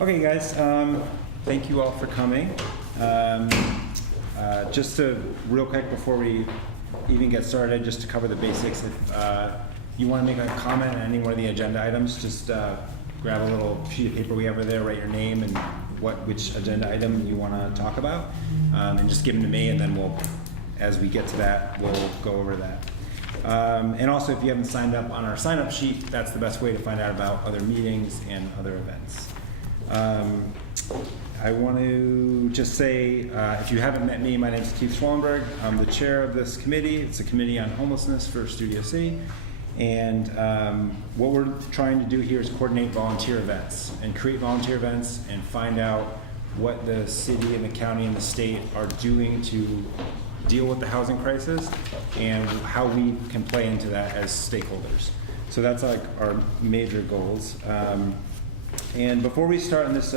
Okay, guys, thank you all for coming. Just to, real quick before we even get started, just to cover the basics, if you want to make a comment on any one of the agenda items, just grab a little sheet of paper we have over there, write your name and which agenda item you want to talk about, and just give them to me, and then we'll, as we get to that, we'll go over that. And also, if you haven't signed up on our sign-up sheet, that's the best way to find out about other meetings and other events. I want to just say, if you haven't met me, my name is Keith Schwallenberg. I'm the chair of this committee. It's a committee on homelessness for Studio C. And what we're trying to do here is coordinate volunteer events and create volunteer events and find out what the city and the county and the state are doing to deal with the housing crisis and how we can play into that as stakeholders. So that's like our major goals. And before we start on this,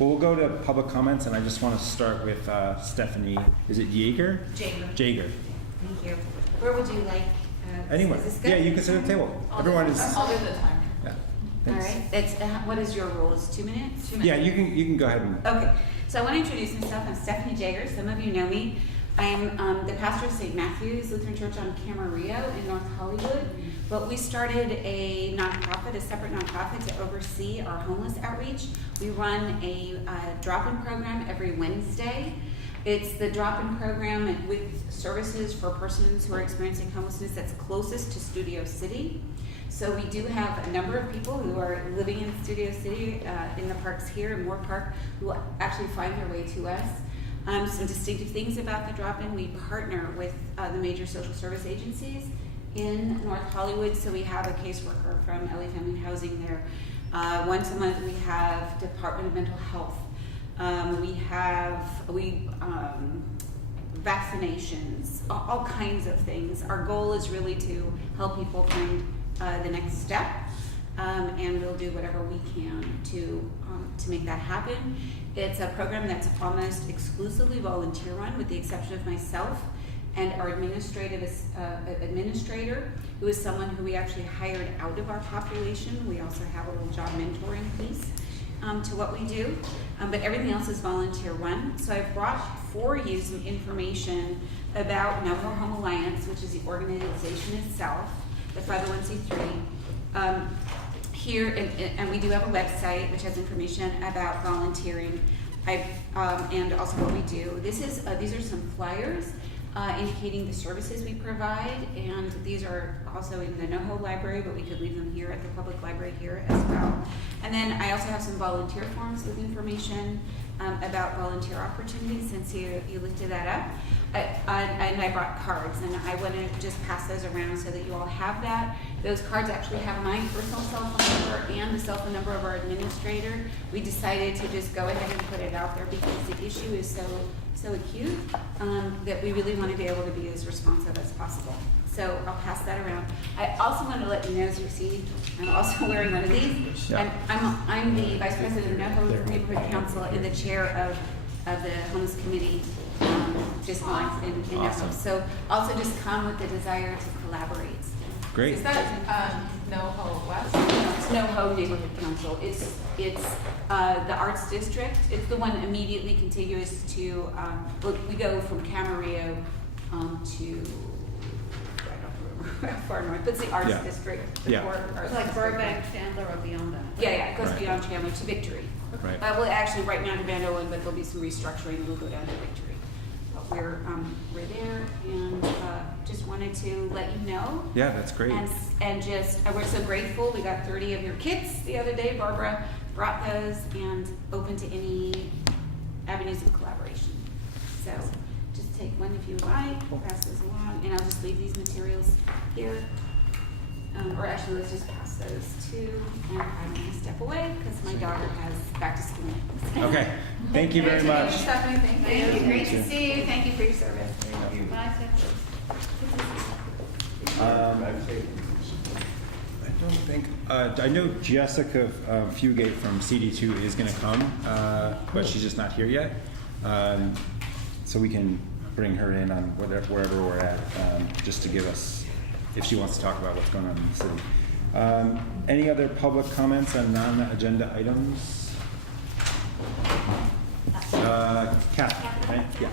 we'll go to public comments, and I just want to start with Stephanie. Is it Jaeger? Jaeger. Thank you. Where would you like? Anyway, yeah, you can sit at the table. Everyone is. All the time. Yeah. All right. It's what is your rule? It's 2 minutes. 2 minutes. Yeah, you can go ahead and. Okay. So I want to introduce myself. I'm Stephanie Jaeger. Some of you know me. I am the pastor of St. Matthew's Lutheran Church on Camarillo in North Hollywood. But we started a nonprofit, a separate nonprofit, to oversee our homeless outreach. We run a drop-in program every Wednesday. It's the drop-in program with services for persons who are experiencing homelessness that's closest to Studio City. So we do have a number of people who are living in Studio City, in the parks here, in Moore Park, who actually find their way to us. Some distinctive things about the drop-in: we partner with the major social service agencies in North Hollywood. So we have a caseworker from LA Family and Housing there. Once a month we have Department of Mental Health. We have vaccinations, all kinds of things. Our goal is really to help people find the next step, and we'll do whatever we can to make that happen. It's a program that's almost exclusively volunteer run, with the exception of myself and our administrator, who is someone who we actually hired out of our population. We also have a little job mentoring piece to what we do, but everything else is volunteer run. So I've brought for you some information about No More Home Alliance, which is the organization itself, the 501c3. Here, and we do have a website which has information about volunteering, and also what we do. These are some flyers indicating the services we provide, and these are also in the NoHo library, but we could leave them here at the public library here as well. And then I also have some volunteer forms with information about volunteer opportunities, since you lifted that up. And I brought cards, and I want to just pass those around so that you all have that. Those cards actually have my personal cell phone number and the cell phone number of our administrator. We decided to just go ahead and put it out there because the issue is so acute that we really want to be able to be as responsive as possible. So I'll pass that around. I also want to let you know, as you see, I'm also wearing one of these. Yeah. I'm the Vice President of NoHo Neighborhood Council and the chair of the Homeless Committee district in NoHo. So also just come with the desire to collaborate. Great. Is that NoHo West? It's NoHo Neighborhood Council. It's the Arts District. It's the one immediately contiguous to, we go from Camarillo to, I don't remember how far north, but it's the Arts District. Yeah. Arts Like District. Burbank, Chandler, or beyond that. Yeah, it goes Right. beyond Chandler to Victory. Right. Well, actually, right now to Van Owen, but there'll be some restructuring and we'll go down to Victory. But we're there, and just wanted to let you know. Yeah, that's great. And just, we're so grateful. We got 30 of your kits the other day. Barbara brought those, and open to any avenues of collaboration. So just take one if you like. We'll pass those along, and I'll just leave these materials here. Or actually, let's just pass those too. And I'm going to step away because my daughter has back to school. Okay. Thank you very much. Stephanie, thank you. Thank you. Great to see you. Thank you for your service. Thank you. Bye, Stephanie. I don't think, I know Jessica Fugate from CD2 is going to come, but she's just not here yet. So we can bring her in on wherever we're at, just to give us, if she wants to talk about what's going on in the city. Any other public comments on non-agenda items? Kathy, right? Yeah.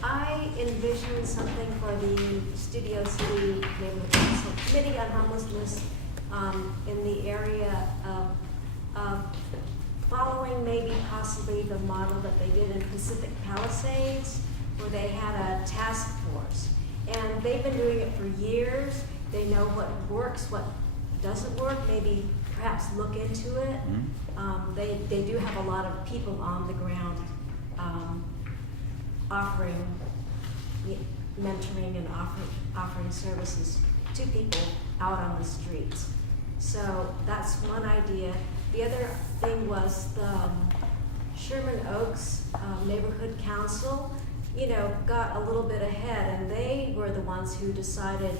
I envision something for the Studio City Neighborhood Council Committee on Homelessness in the area of following maybe possibly the model that they did in Pacific Palisades, where they had a task force. And they've been doing it for years. They know what works, what doesn't work, maybe perhaps look into it. They do have a lot of people on the ground offering mentoring and offering services to people out on the streets. So that's one idea. The other thing was the Sherman Oaks Neighborhood Council, got a little bit ahead, and they were the ones who decided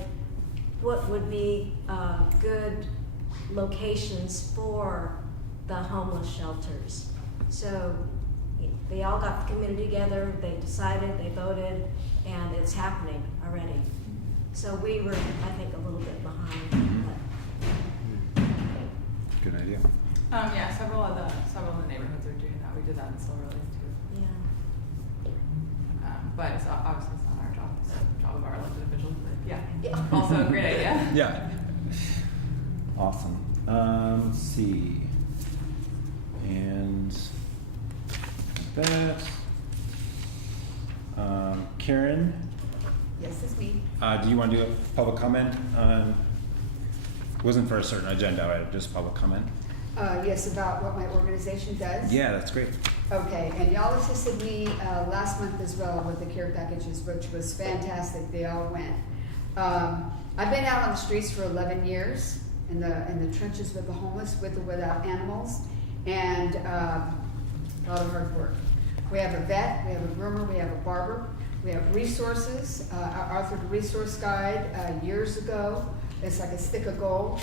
what would be good locations for the homeless shelters. So they all got the committee together, they decided, they voted, and it's happening already. So we were, I think, a little bit behind. Good idea. Yeah, several of the neighborhoods are doing that. We did that in Silver Lake too. Yeah. But it's obviously it's not our job. It's the job of our elected officials. But yeah. Also a great idea. Yeah. Awesome. Let's see. And that. Karen, Yes, it's me. do you want to do a public comment? Wasn't for a certain agenda, right? Just public comment. Yes, about what my organization does. Yeah, that's great. Okay, and y'all assisted me last month as well with the care packages, which was fantastic. They all went. I've been out on the streets for 11 years in the trenches with the homeless, with or without animals, and a lot of hard work. We have a vet, we have a groomer, we have a barber, we have resources. I authored a resource guide years ago. It's like a stick of gold.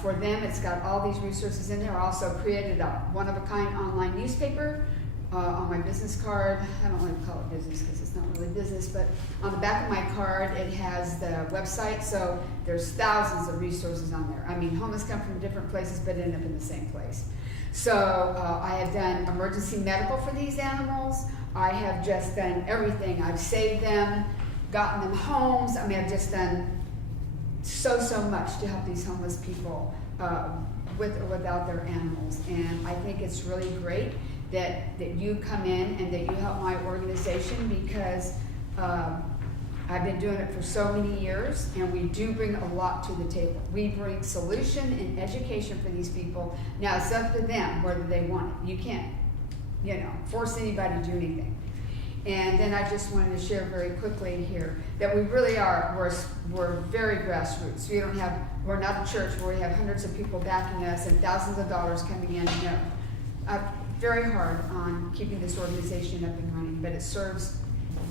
For them, it's got all these resources in there. I also created a one-of-a-kind online newspaper on my business card. I don't like to call it business because it's not really business, but on the back of my card, it has the website. So there's thousands of resources on there. I mean, homeless come from different places, but end up in the same place. So I have done emergency medical for these animals. I have just done everything. I've saved them, gotten them homes. I mean, I've just done so much to help these homeless people with or without their animals. And I think it's really great that you come in and that you help my organization, because I've been doing it for so many years, and we do bring a lot to the table. We bring solution and education for these people. Now it's up to them whether they want it. You can't, force anybody to do anything. And then I just wanted to share very quickly here that we really are, we're very grassroots. We're not a church where we have hundreds of people backing us and thousands of dollars coming in. No, very hard on keeping this organization up and running, but it serves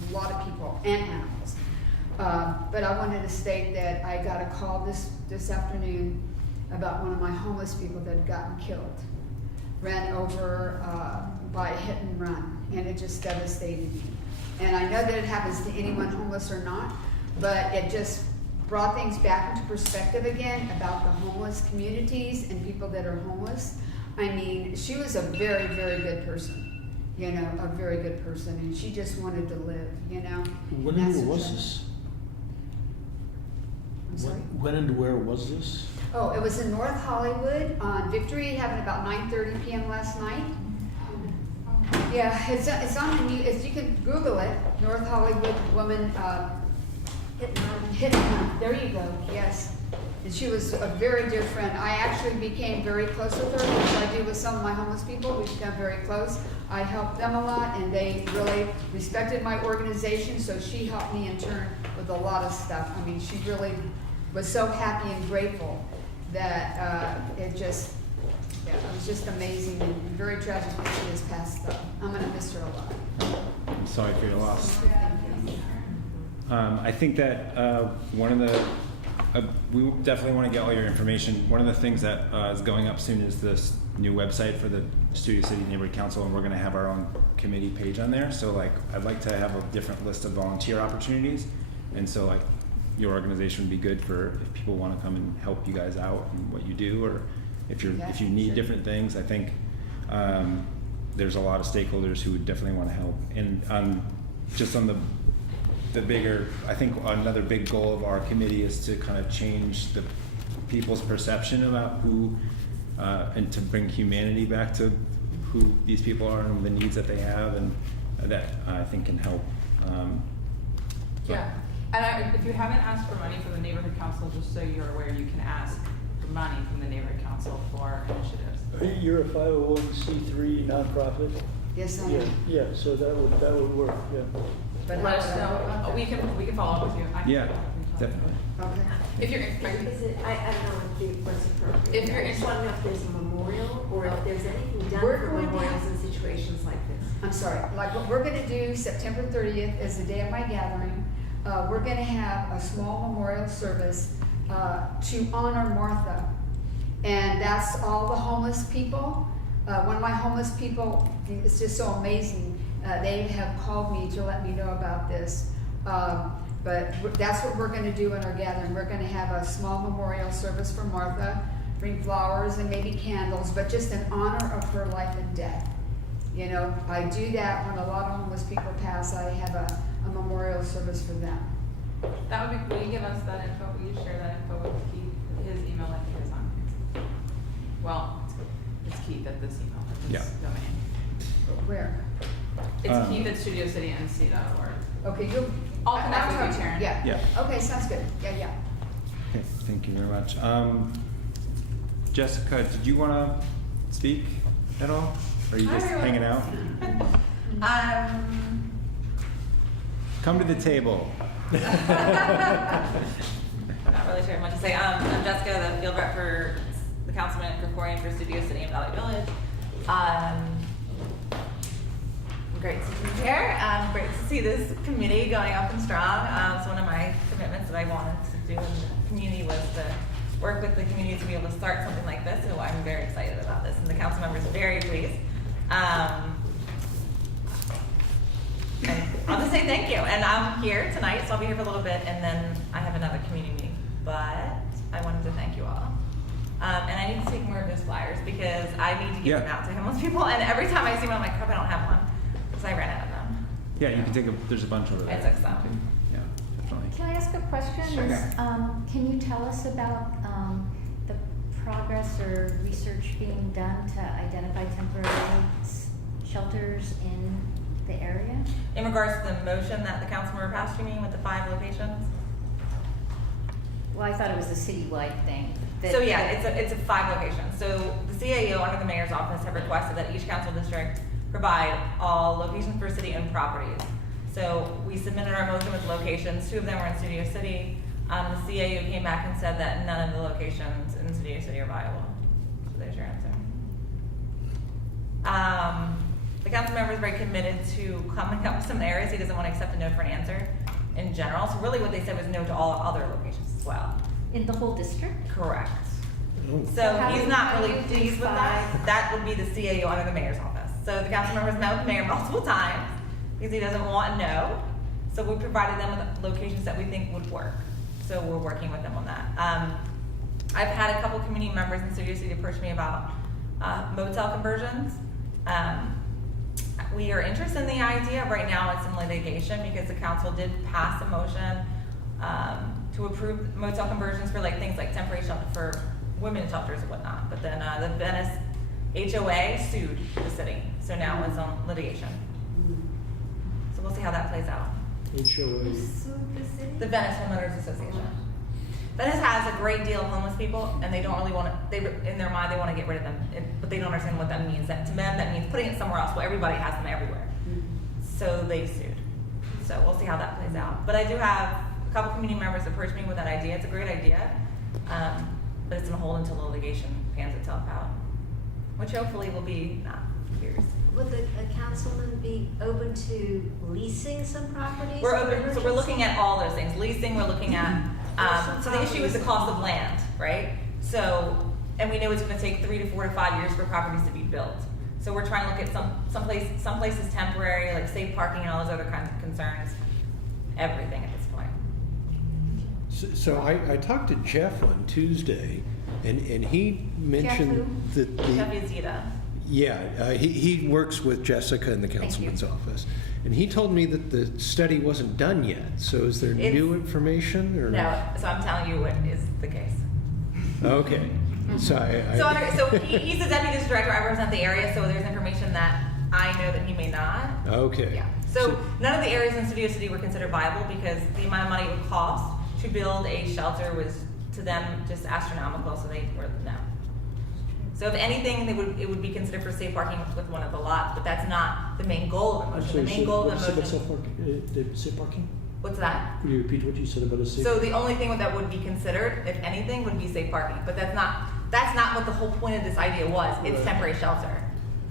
a lot of people and animals. But I wanted to state that I got a call this afternoon about one of my homeless people that had gotten killed, ran over by a hit and run, and it just devastated me. And I know that it happens to anyone, homeless or not, but it just brought things back into perspective again about the homeless communities and people that are homeless. I mean, she was a very, very good person, a very good person, and she just wanted to live, When and where was this? I'm sorry? When and where was this? Oh, it was in North Hollywood on Victory. It happened about 9:30 p.m. last night. Yeah, it's on the news. You can Google it. North Hollywood woman hit and run. There you go. Yes, and she was a very dear friend. I actually became very close with her, which I do with some of my homeless people. We become very close. I helped them a lot, and they really respected my organization. So she helped me in turn with a lot of stuff. I mean, she really was so happy and grateful that it was just amazing and very tragic that she has passed though. I'm gonna miss her a lot. I'm sorry for your loss. Thank you. I think that one of the, we definitely want to get all your information. One of the things that is going up soon is this new website for the Studio City Neighborhood Council, and we're going to have our own committee page on there. So I'd like to have a different list of volunteer opportunities. And so your organization would be good for if people want to come and help you guys out and what you do, or if you need Sure. different things. I think there's a lot of stakeholders who would definitely want to help. And just on the bigger, I think another big goal of our committee is to kind of change the people's perception about who, and to bring humanity back to who these people are and the needs that they have, and that I think can help. But- Yeah, and if you haven't asked for money from the neighborhood council, just so you're aware, you can ask for money from the neighborhood council for initiatives. You're a 501c3 nonprofit? Yes, I Yeah, am. yeah, so that would work, yeah. But Let how us would I go about know, that? we can follow up with you. I can Yeah, follow up with you. definitely. Okay. If you're, Is it, I don't know what's appropriate. If you're I just want to know if there's a memorial or if there's anything done We're for going to memorials have- in situations like this. I'm sorry, like what we're gonna do September 30th is the day of my gathering. We're gonna have a small memorial service, to honor Martha. And that's all the homeless people. One of my homeless people, it's just so amazing. They have called me to let me know about this. But that's what we're gonna do in our gathering. We're gonna have a small memorial service for Martha, bring flowers and maybe candles, but just in honor of her life and death. You know, I do that when a lot of homeless people pass. I have a memorial service for them. that would be, will you give us that info, will you share that info with Keith? His email I think is on, well, it's Keith at this email, at this Yeah. domain. Where? It's Keith at StudioCityNC.org. Okay, you'll. I'll connect with you, talk to Sharon. Yeah. Yeah. Okay, sounds good. Yeah, yeah. Okay, thank you very much. Jessica, did you want to speak at all? Or are you just hanging out? Come to the table. Not really sure much to say. I'm Jessica, the field rep for the councilman for Corian for Studio City and Valley Village. Great to be here. Great to see this committee going up and strong. It's one of my commitments that I wanted to do in the community was to work with the community to be able to start something like this. So I'm very excited about this, and the council members are very pleased. And I'll just say thank you. And I'm here tonight, so I'll be here for a little bit, and then I have another community meeting. But I wanted to thank you all. And I need to take more of those flyers because I need to give them out to homeless people. And every time I see one, I'm like, crap, I don't have one because I ran out of them. Yeah, you can take there's a bunch over there. I took some. Yeah, definitely. Can I ask a question? Sure. Can you tell us about the progress or research being done to identify temporary shelters in the area? In regards to the motion that the council member passed, you mean with the 5 locations? Well, I thought it was a citywide thing. So yeah, it's a 5 locations. So the CAO under the mayor's office have requested that each council district provide all locations for city-owned properties. So we submitted our motion with locations. 2 of them were in Studio City. The CAO came back and said that none of the locations in Studio City are viable. So there's your answer. The council member is very committed to coming up with some areas. He doesn't want to accept a no for an answer in general. So really what they said was no to all other locations as well. In the whole district? Correct. Oh. So how he's do- not how do really you do pleased with that. 5? That would be the CAO under the mayor's office. So the council members met with the mayor multiple times because he doesn't want no. So we provided them with locations that we think would work. So we're working with them on that. I've had a couple community members in Studio City approach me about motel conversions. We are interested in the idea. Right now it's in litigation because the council did pass a motion to approve motel conversions for like things like temporary shelter for women's shelters and whatnot. But then the Venice HOA sued the city. So now it's on litigation. So we'll see how that plays out. HOA. Who sued the city? The Venice Homeowners Association. Venice has a great deal of homeless people, and they don't really want to. In their mind, they want to get rid of them, but they don't understand what that means. That to them, that means putting it somewhere else. Well, everybody has them everywhere, so they sued. So we'll see how that plays out. But I do have a couple community members approach me with that idea. It's a great idea, but it's gonna hold until the litigation pans itself out, which hopefully will be not years. Would the councilman be open to leasing some properties? We're for open, so we're looking at all those things. Leasing, we're looking at, so the issue is the cost of land, right? So, and we know it's gonna take 3 to 4 to 5 years for properties to be built. So we're trying to look at some places temporary, like safe parking and all those other kinds of concerns. Everything at this point. So I talked to Jeff on Tuesday, and he mentioned that Jeff the, Yazida. yeah, he works with Jessica in the councilman's office. And he told me that the study wasn't done yet, so is there It's- new information, or? No, so I'm telling you what is the case. Okay, so He's the deputy district director, I represent the area, so there's information that I know that he may not. Okay. Yeah, so none of the areas in Studio City were considered viable because the amount of money it would cost to build a shelter was to them just astronomical, so they were, no. So if anything, it would be considered for safe parking with one of the lots, but that's not the main goal of the motion. The main goal of the motion. Safe parking? What's that? Could you repeat what you said about a safe? So the only thing that would be considered, if anything, would be safe parking, but that's not what the whole point of this idea was. It's Right. temporary shelter.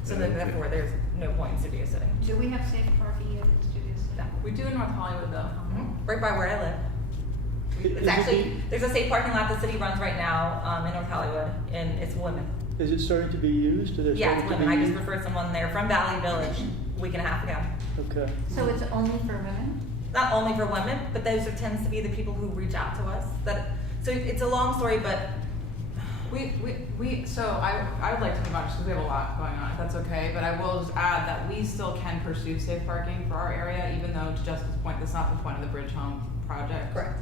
So then therefore, there's no point in Studio City. Do we have safe parking yet in Studio City? No. We do in North Hollywood though. Right by where I live. It's actually, there's a safe parking lot the city runs right now, in North Hollywood, and it's women. Is it starting to be used? Are they Yeah, it's starting to women. I be just used? referred someone there from Valley Village a week and a half ago. Okay. So it's only for women? Not only for women, but those tends to be the people who reach out to us. So it's a long story, but So I would like to move on just because we have a lot going on, if that's okay, but I will just add that we still can pursue safe parking for our area, even though to Jessica's point, that's not the point of the Bridge Home project. correct.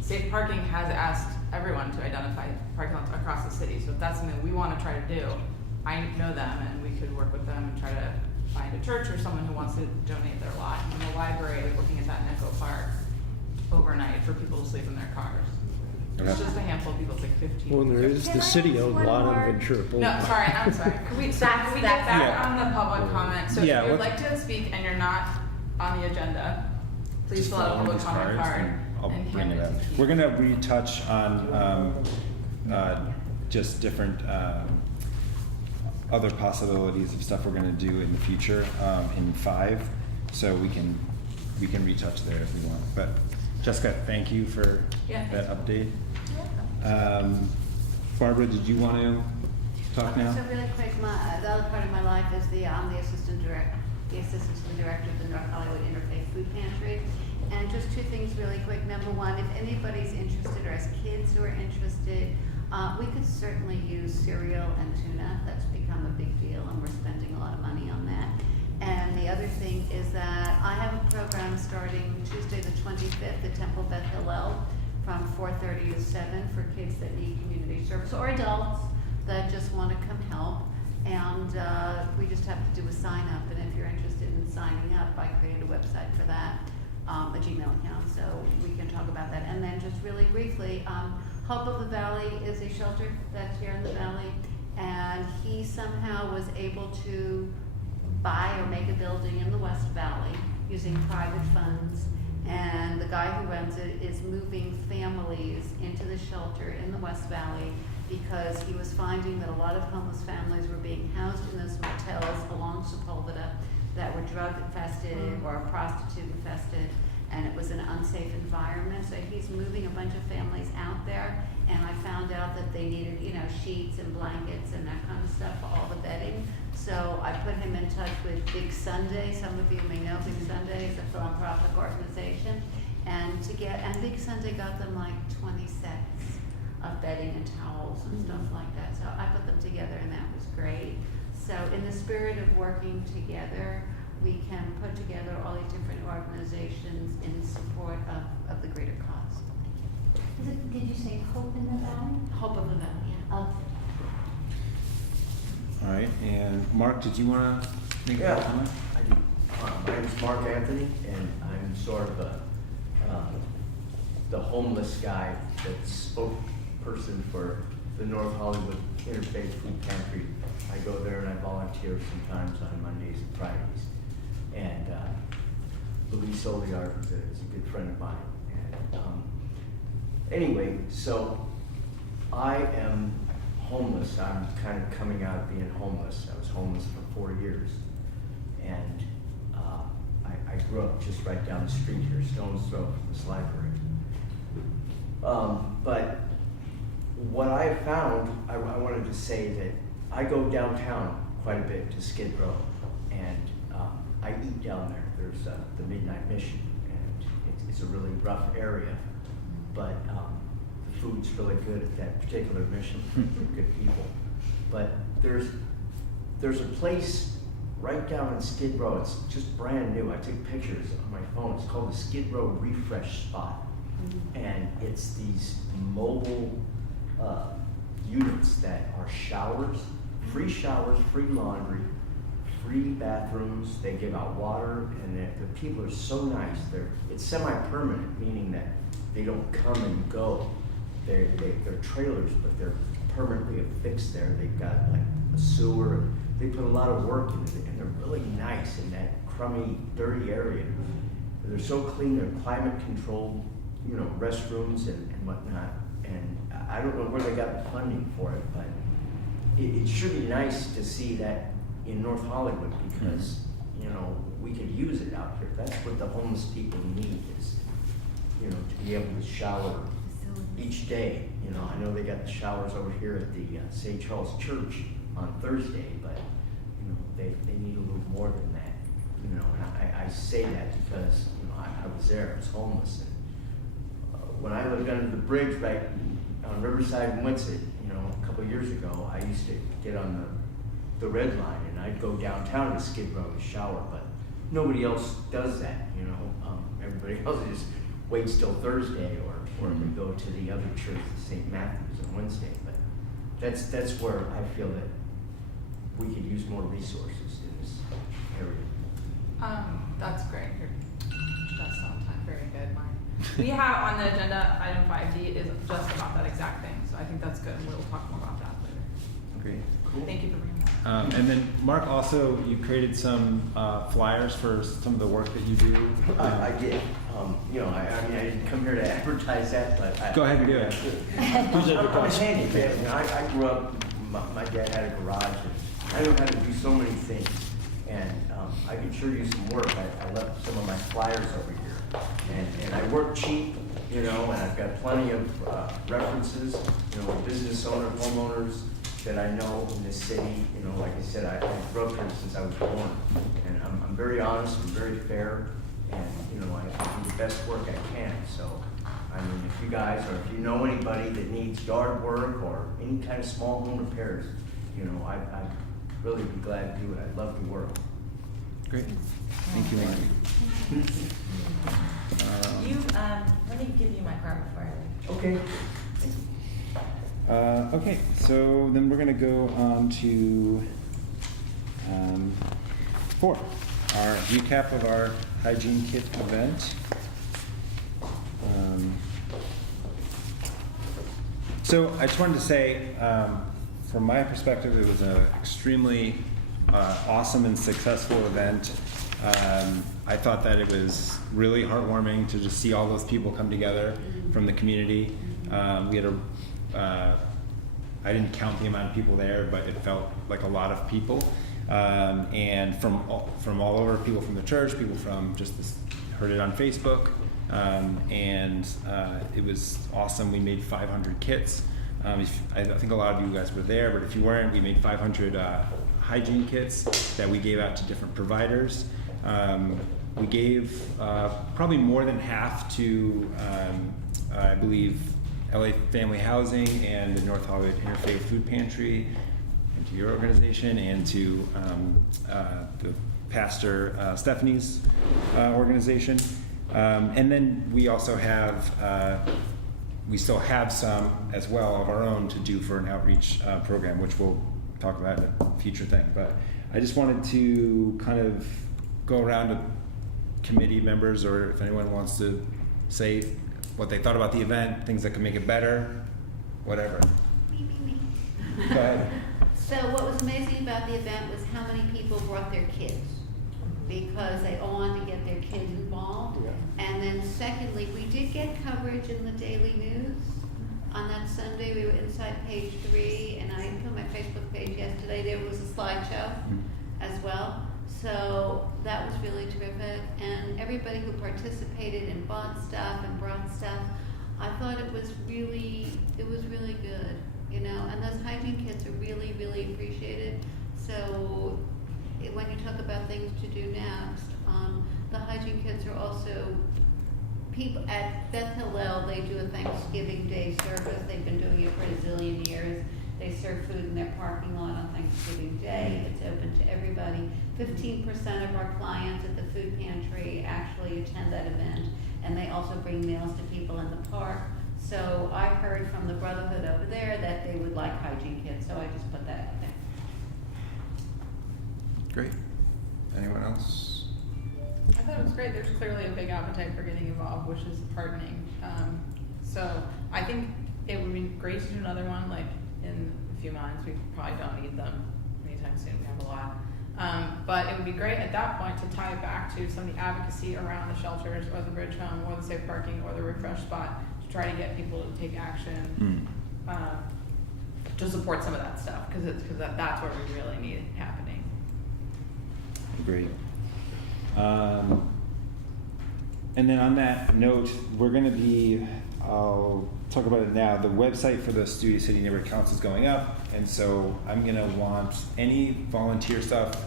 Safe parking has asked everyone to identify parking lots across the city, so if that's something we want to try to do, I know them and we could work with them and try to find a church or someone who wants to donate their lot. And the library, looking at that in Echo Park overnight for people to sleep in their cars. It's Okay. just a handful of people, it's like 15. Well, there is Can the I city-owned ask one lot on more? Ventura No, Boulevard. sorry, I'm sorry. Can we get That's- back Yeah. on the public comment? So Yeah, if you would let's- like to speak and you're not on the agenda, please Just fill out a fill in public these comment cards card. and I'll and bring hand it up. to Keith. We're gonna retouch on, just different, other possibilities of stuff we're gonna do in the future, in 5, so we can retouch there if we want. But Jessica, thank you for Yeah, that thanks. update. Barbara, did you want to talk now? So really quick, the other part of my life is I'm the assistant to the director of the North Hollywood Interfaith Food Pantry. And just 2 things really quick. Number 1, if anybody's interested or has kids who are interested, we could certainly use cereal and tuna. That's become a big deal and we're spending a lot of money on that. And the other thing is that I have a program starting Tuesday the 25th at Temple Beth Hillel from 4:30 to 7 for kids that need community service or adults that just want to come help. And we just have to do a sign up. And if you're interested in signing up, I created a website for that, a Gmail account, so we can talk about that. And then just really briefly, Hope of the Valley is a shelter that's here in the valley, and he somehow was able to buy or make a building in the West Valley using private funds. And the guy who runs it is moving families into the shelter in the West Valley because he was finding that a lot of homeless families were being housed in those motels along Sepulveda that were drug infested or prostitute infested, and it was an unsafe environment. So he's moving a bunch of families out there, and I found out that they needed, sheets and blankets and that kind of stuff for all the bedding. So I put him in touch with Big Sunday. Some of you may know Big Sunday is a philanthropic organization, and Big Sunday got them like 20 sets of bedding and towels and stuff like that. So I put them together, and that was great. So in the spirit of working together, we can put together all these different organizations in support of the greater cause. Did you say Hope in the Valley? Hope of the Valley, yeah. Oh, All right, and Mark, did you want to make a comment? I do. My name is Mark Anthony, and I'm sort of the homeless guy that's spokesperson for the North Hollywood Interfaith Food Pantry. I go there and I volunteer sometimes on Mondays and Fridays. And Louise Soliard is a good friend of mine. And anyway, so I am homeless. I'm kind of coming out of being homeless. I was homeless for 4 years. And I grew up just right down the street here, stone's throw from this library. But what I have found, I wanted to say that I go downtown quite a bit to Skid Row, and I eat down there. There's the Midnight Mission, and it's a really rough area. but the food's really good at that particular mission for good people. But there's a place right down in Skid Row. It's just brand new. I took pictures on my phone. It's called the Skid Row Refresh Spot. And it's these mobile units that are showers, free laundry, free bathrooms. They give out water, and the people are so nice. It's semi-permanent, meaning that they don't come and go. They're trailers, but they're permanently affixed there. They've got like a sewer. They put a lot of work into it, and they're really nice in that crummy, dirty area. They're so clean. They're climate controlled, restrooms and whatnot. And I don't know where they got the funding for it, but it should be nice to see that in North Hollywood, because we could use it out here. That's what the homeless people need, is to be able to shower each day. I know they got the showers over here at the St. Charles Church on Thursday, but they need a little more than that. And I say that because I was there. I was homeless, and when I lived under the bridge right on Riverside and Winsett, a couple of years ago, I used to get on the red line, and I'd go downtown to Skid Row to shower, but nobody else does that. Everybody else just waits till Thursday or they go to the other church, St. Matthew's, on Wednesday. But that's where I feel that we could use more resources in this area. That's great. You're just on time. Very good, Mark. We have on the agenda, item 5D is just about that exact thing. So I think that's good, and we'll talk more about that later. Great. Cool. Thank you for bringing that. And then Mark, also you created some flyers for some of the work that you do. I did. I didn't come here to advertise that, but Go ahead and do it. I'm a handyman. I grew up. My dad had a garage, and I know how to do so many things. And I could sure use some work. I left some of my flyers over here, and I work cheap, and I've got plenty of references, business owner, homeowners that I know in this city. Like I said, I grew up here since I was born, and I'm very honest and very fair, and I do the best work I can. So, if you guys, or if you know anybody that needs yard work or any kind of small home repairs, I'd really be glad to do it. I'd love to work. Great. Thank you, Mark. Let me give you my card before I leave. Okay. Okay, so then we're going to go on to 4, our recap of our hygiene kit event. So I just wanted to say, from my perspective, it was an extremely awesome and successful event. I thought that it was really heartwarming to just see all those people come together from the community. We had I didn't count the amount of people there, but it felt like a lot of people, and from all over, people from the church, people from heard it on Facebook, and it was awesome. We made 500 kits. I think a lot of you guys were there, but if you weren't, we made 500 hygiene kits that we gave out to different providers. We gave probably more than half to, I believe, LA Family Housing and the North Hollywood Interfaith Food Pantry, and to your organization, and to the Pastor Stephanie's organization. And then we also have, we still have some as well of our own to do for an outreach program, which we'll talk about in a future thing. But I just wanted to kind of go around to committee members, or if anyone wants to say what they thought about the event, things that could make it better, whatever. Me. Go ahead. So what was amazing about the event was how many people brought their kids, because they all wanted to get their kids involved. Yeah. And then secondly, we did get coverage in the Daily News. On that Sunday, we were inside page 3, and I put on my Facebook page yesterday, there was a slideshow as well. So that was really terrific, and everybody who participated and bought stuff and brought stuff, I thought it was really good, and those hygiene kits are really, really appreciated. So when you talk about things to do next, the hygiene kits are also people at Beth Hillel, they do a Thanksgiving Day service. They've been doing it for a zillion years. They serve food in their parking lot on Thanksgiving Day. It's open to everybody. 15% of our clients at the food pantry actually attend that event, and they also bring meals to people in the park. So I heard from the Brotherhood over there that they would like hygiene kits, so I just put that out there. Great. Anyone else? I thought it was great. There's clearly a big appetite for getting involved, which is heartening. So I think it would be great to do another one, like in a few months. We probably don't need them anytime soon. We have a lot. But it would be great at that point to tie it back to some of the advocacy around the shelters or the bridge home or the safe parking or the refresh spot to try to get people to take action to support some of that stuff, because that's where we really need it happening. Great. And then on that note, we're going to be, I'll talk about it now, the website for the Studio City Neighborhood Council is going up, and so I'm going to want any volunteer stuff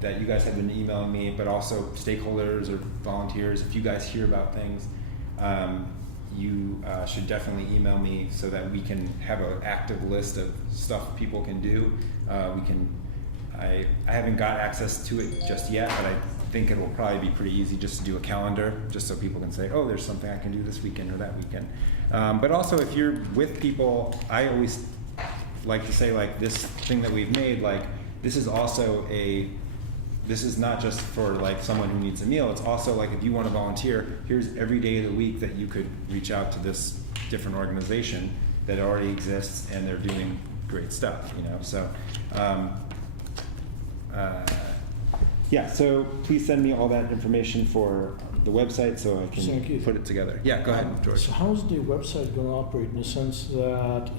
that you guys have been emailing me, but also stakeholders or volunteers. If you guys hear about things, you should definitely email me so that we can have an active list of stuff people can do. I haven't got access to it just yet, but I think it will probably be pretty easy just to do a calendar, just so people can say, oh, there's something I can do this weekend or that weekend. But also, if you're with people, I always like to say, like, this thing that we've made, like, this is also this is not just for like someone who needs a meal. It's also like, if you want to volunteer, here's every day of the week that you could reach out to this different organization that already exists and they're doing great stuff, you know. So yeah, so please send me all that information for the website so I can put it together. Yeah, go ahead, George. So how's the website going to operate in the sense that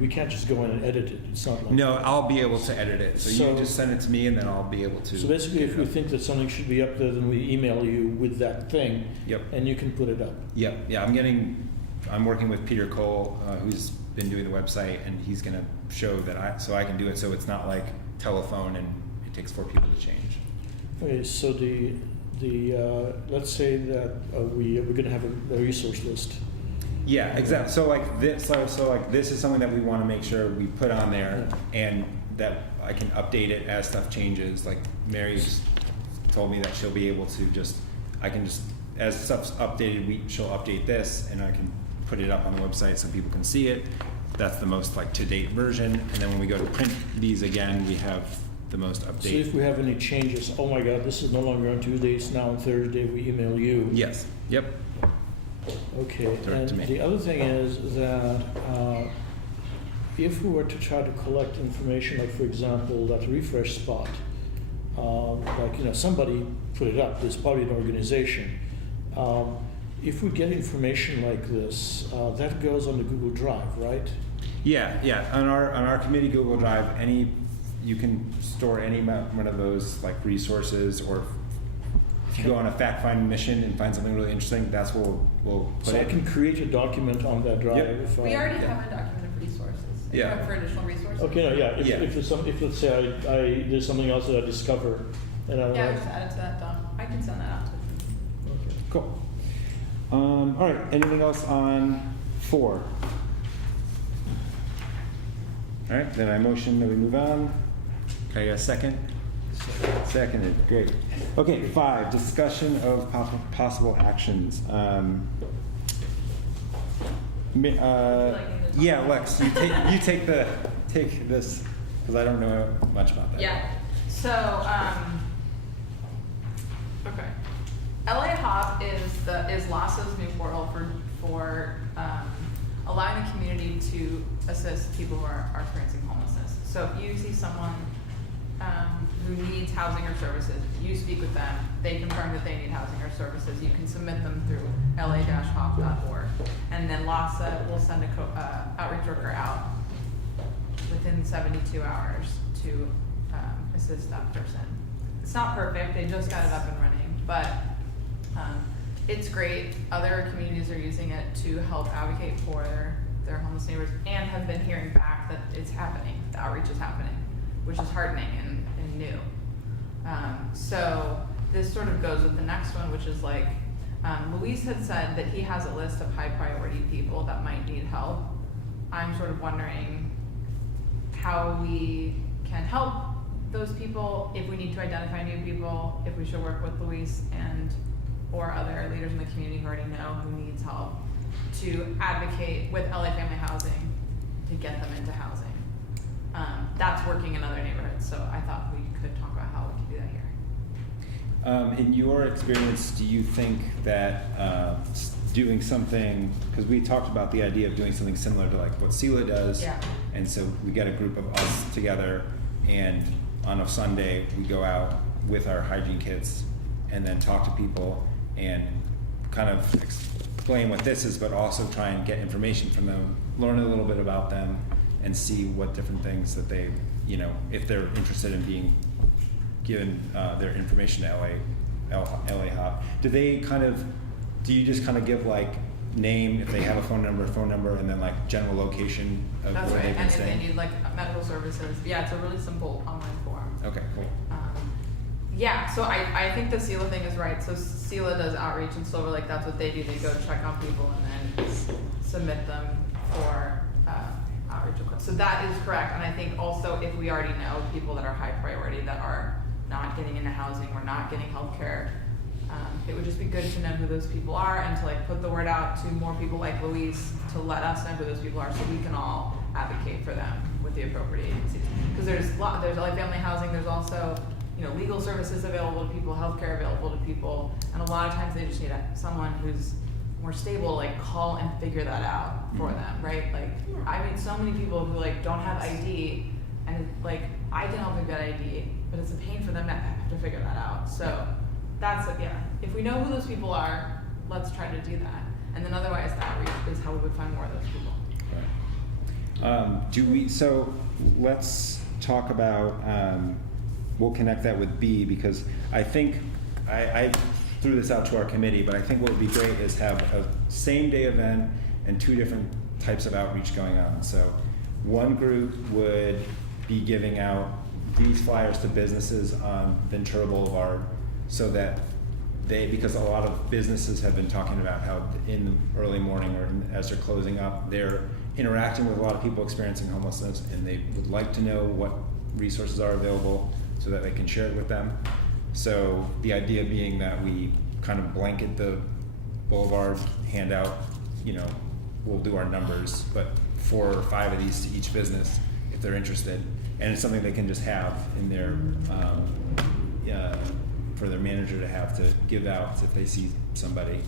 we can't just go in and edit it. It's not like No, I'll be able to edit it. So you just send it to me and then I'll be able to. So basically, if we think that something should be up there, then we email you with that thing. Yep. And you can put it up. Yep. Yeah, I'm working with Peter Cole, who's been doing the website, and he's going to show that I can do it so it's not like telephone and it takes 4 people to change. Okay, so the let's say that we're going to have a resource list. Yeah, exactly. So like this, this is something that we want to make sure we put on there, and that I can update it as stuff changes. Like Mary's told me that she'll be able to as stuff's updated, she'll update this, and I can put it up on the website so people can see it. That's the most like to-date version, and then when we go to print these again, we have the most updated. So if we have any changes, oh my God, this is no longer on Tuesday, it's now on Thursday, we email you. Yes. Yep. Okay, Direct and to me. the other thing is that if we were to try to collect information, like for example, that refresh spot, somebody put it up, there's probably an organization. If we get information like this, that goes on the Google Drive, right? Yeah. On our committee Google Drive, you can store any one of those like resources, or if you go on a fact-finding mission and find something really interesting, that's what we'll put So it. I can create a document on that drive. Yep. If We already yeah. have a document of resources. Yeah. For additional resources. Okay, no, yeah. If, Yeah. if let's say there's something else that I discover, and I Yeah, like, just add it to that doc. I can send that out to you. okay. Cool. All right. Anything else on 4? All right. Then I motion that we move on. Can I get a second? Seconded. Great. Okay. 5. Discussion of possible actions. Yeah, Lex, you take this because I don't know much about that. Yeah. So, okay. LA Hop is LASA's new portal for allowing the community to assist people who are experiencing homelessness. So if you see someone who needs housing or services, you speak with them, they confirm that they need housing or services, you can submit them through la-hop.org. And then LASA will send a outreach worker out within 72 hours to assist that person. It's not perfect, they just got it up and running, but it's great. Other communities are using it to help advocate for their homeless neighbors, and have been hearing back that it's happening, the outreach is happening, which is heartening and new. So this sort of goes with the next one, which is like Luis had said that he has a list of high priority people that might need help. I'm sort of wondering how we can help those people, if we need to identify new people, if we should work with Luis and or other leaders in the community who already know who needs help to advocate with LA Family Housing to get them into housing. That's working in other neighborhoods, so I thought we could talk about how we can do that here. In your experience, do you think that doing something, because we talked about the idea of doing something similar to like what SELA does, Yeah. and so we get a group of us together, and on a Sunday we go out with our hygiene kits and then talk to people and kind of explain what this is, but also try and get information from them, learn a little bit about them, and see what different things that they, you know, if they're interested in being given their information to LA Hop. Do you just kind of give like name, if they have a phone number, and then like general location of That's where right, they've been and if they staying? need like medical services, yeah, it's a really simple online form. Okay, cool. Yeah, so I think the SELA thing is right. So SELA does outreach in Silver Lake. That's what they do. They go check on people and then submit them for outreach requests. So that is correct. And I think also if we already know people that are high priority that are not getting into housing or not getting health care, it would just be good to know who those people are and to like put the word out to more people like Luis to let us know who those people are so we can all advocate for them with the appropriate agencies. Because there's LA Family Housing, there's also, you know, legal services available to people, healthcare available to people, and a lot of times they just need someone who's more stable to like call and figure that out for them, right? Like, I meet so many people who like don't have ID, and like I can help them get ID, but it's a pain for them to have to figure that out. So that's it, yeah. If we know who those people are, let's try to do that. And then otherwise, the outreach is how we would find more of those people. Right. So let's talk about. We'll connect that with B, because I think I threw this out to our committee, but I think what would be great is have a same day event and two different types of outreach going on. So one group would be giving out these flyers to businesses on Ventura Boulevard, so that because a lot of businesses have been talking about how in the early morning or as they're closing up, they're interacting with a lot of people experiencing homelessness, and they would like to know what resources are available so that they can share it with them. So the idea being that we kind of blanket the boulevard, hand out, you know, we'll do our numbers, but 4 or 5 of these to each business if they're interested. And it's something they can just have in their, for their manager to have to give out if they see somebody.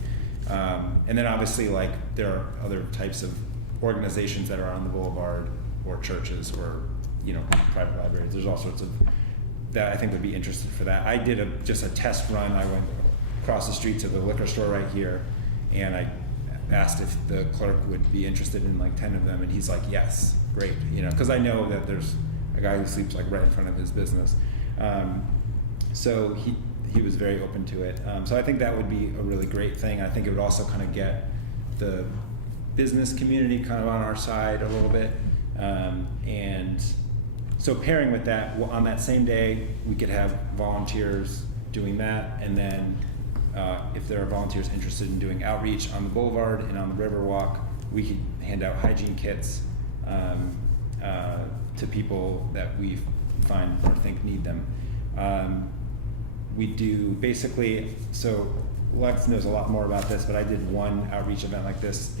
And then obviously, like, there are other types of organizations that are on the boulevard, or churches, or, you know, private libraries. There's all sorts of that I think would be interested for that. I did just a test run. I went across the street to the liquor store right here, and I asked if the clerk would be interested in like 10 of them, and he's like, yes, great, you know, because I know that there's a guy who sleeps like right in front of his business. So he was very open to it. So I think that would be a really great thing. I think it would also kind of get the business community kind of on our side a little bit. And so pairing with that, on that same day, we could have volunteers doing that, and then if there are volunteers interested in doing outreach on the boulevard and on the Riverwalk, we could hand out hygiene kits to people that we find or think need them. We do basically, so Lex knows a lot more about this, but I did one outreach event like this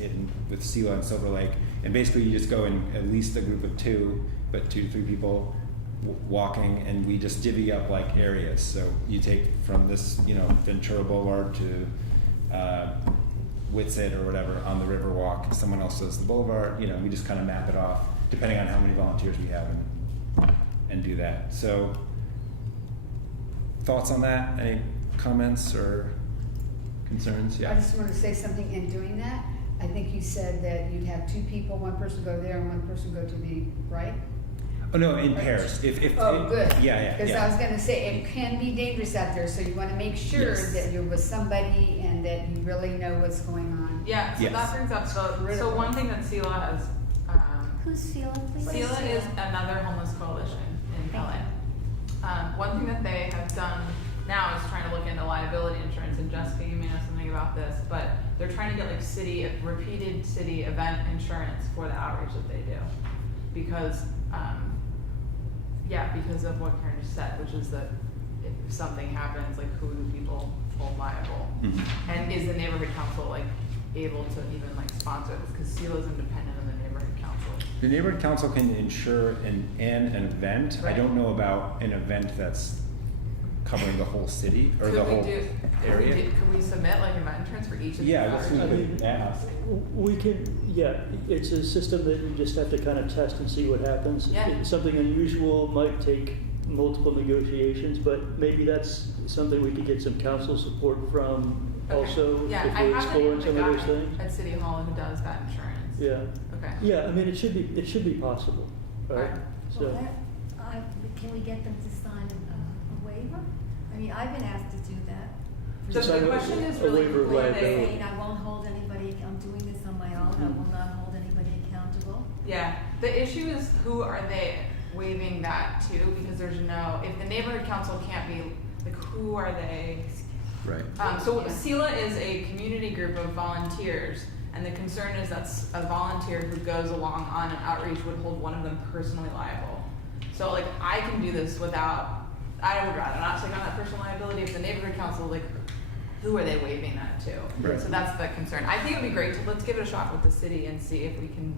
with SELA in Silver Lake, and basically you just go in at least a group of 2, but 2 to 3 people walking, and we just divvy up like areas. So you take from this, you know, Ventura Boulevard to Whitsett or whatever on the Riverwalk. Someone else does the Boulevard. You know, we just kind of map it off depending on how many volunteers we have, and do that. So thoughts on that? Any comments or concerns? Yeah. I just want to say something in doing that. I think you said that you'd have 2 people, one person go there and one person go to the right. Oh no, in pairs. If Good. Yeah. Because I was going to say it can be dangerous out there, so you want to make sure Yes. that you're with somebody and that you really know what's going on. Yeah, so Yes. that brings up, so one thing that SELA has, Who's SELA, please? SELA is another homeless coalition in LA. One thing that they have done now is trying to look into liability insurance and and Jessica, you may know something about this, but they're trying to get like repeated city event insurance for the outreach that they do. Because, because of what Karen just said, which is that if something happens, like who do people hold liable? Mhm. And is the neighborhood council like able to even like sponsor this? Because SELA is independent of the neighborhood council. The neighborhood council can insure an event. I Right. don't know about an event that's covering the whole city or the whole area. Could we submit like event insurance for each of these? Yeah, let's outreach? I mean, ask. We can, yeah, it's a system that you just have to kind of test and see what happens. Yeah. Something unusual might take multiple negotiations, but maybe that's something we could get some council support from Okay. also, Yeah, if I we're have exploring the some of those guy things. at City Hall who does that insurance. Yeah, Okay. yeah, I mean, it should be possible, right? Right. So, Well, can we get them to sign a waiver? I mean, I've been asked to do that. So Sign the a- question is a really waiver of who are they? liability. Saying I won't hold anybody, I'm doing this on my own, I will not hold anybody accountable. Yeah, the issue is who are they waiving that to? Because there's no, if the neighborhood council can't be, like, who are they? Right. So SELA is a community group of volunteers, and the concern is that a volunteer who goes along on an outreach would hold one of them personally liable. So like, I can do this without, I would rather not take on that personal liability. If the neighborhood council, like, who are they waiving that to? Right. So that's the concern. I think it would be great to, let's give it a shot with the city and see if we can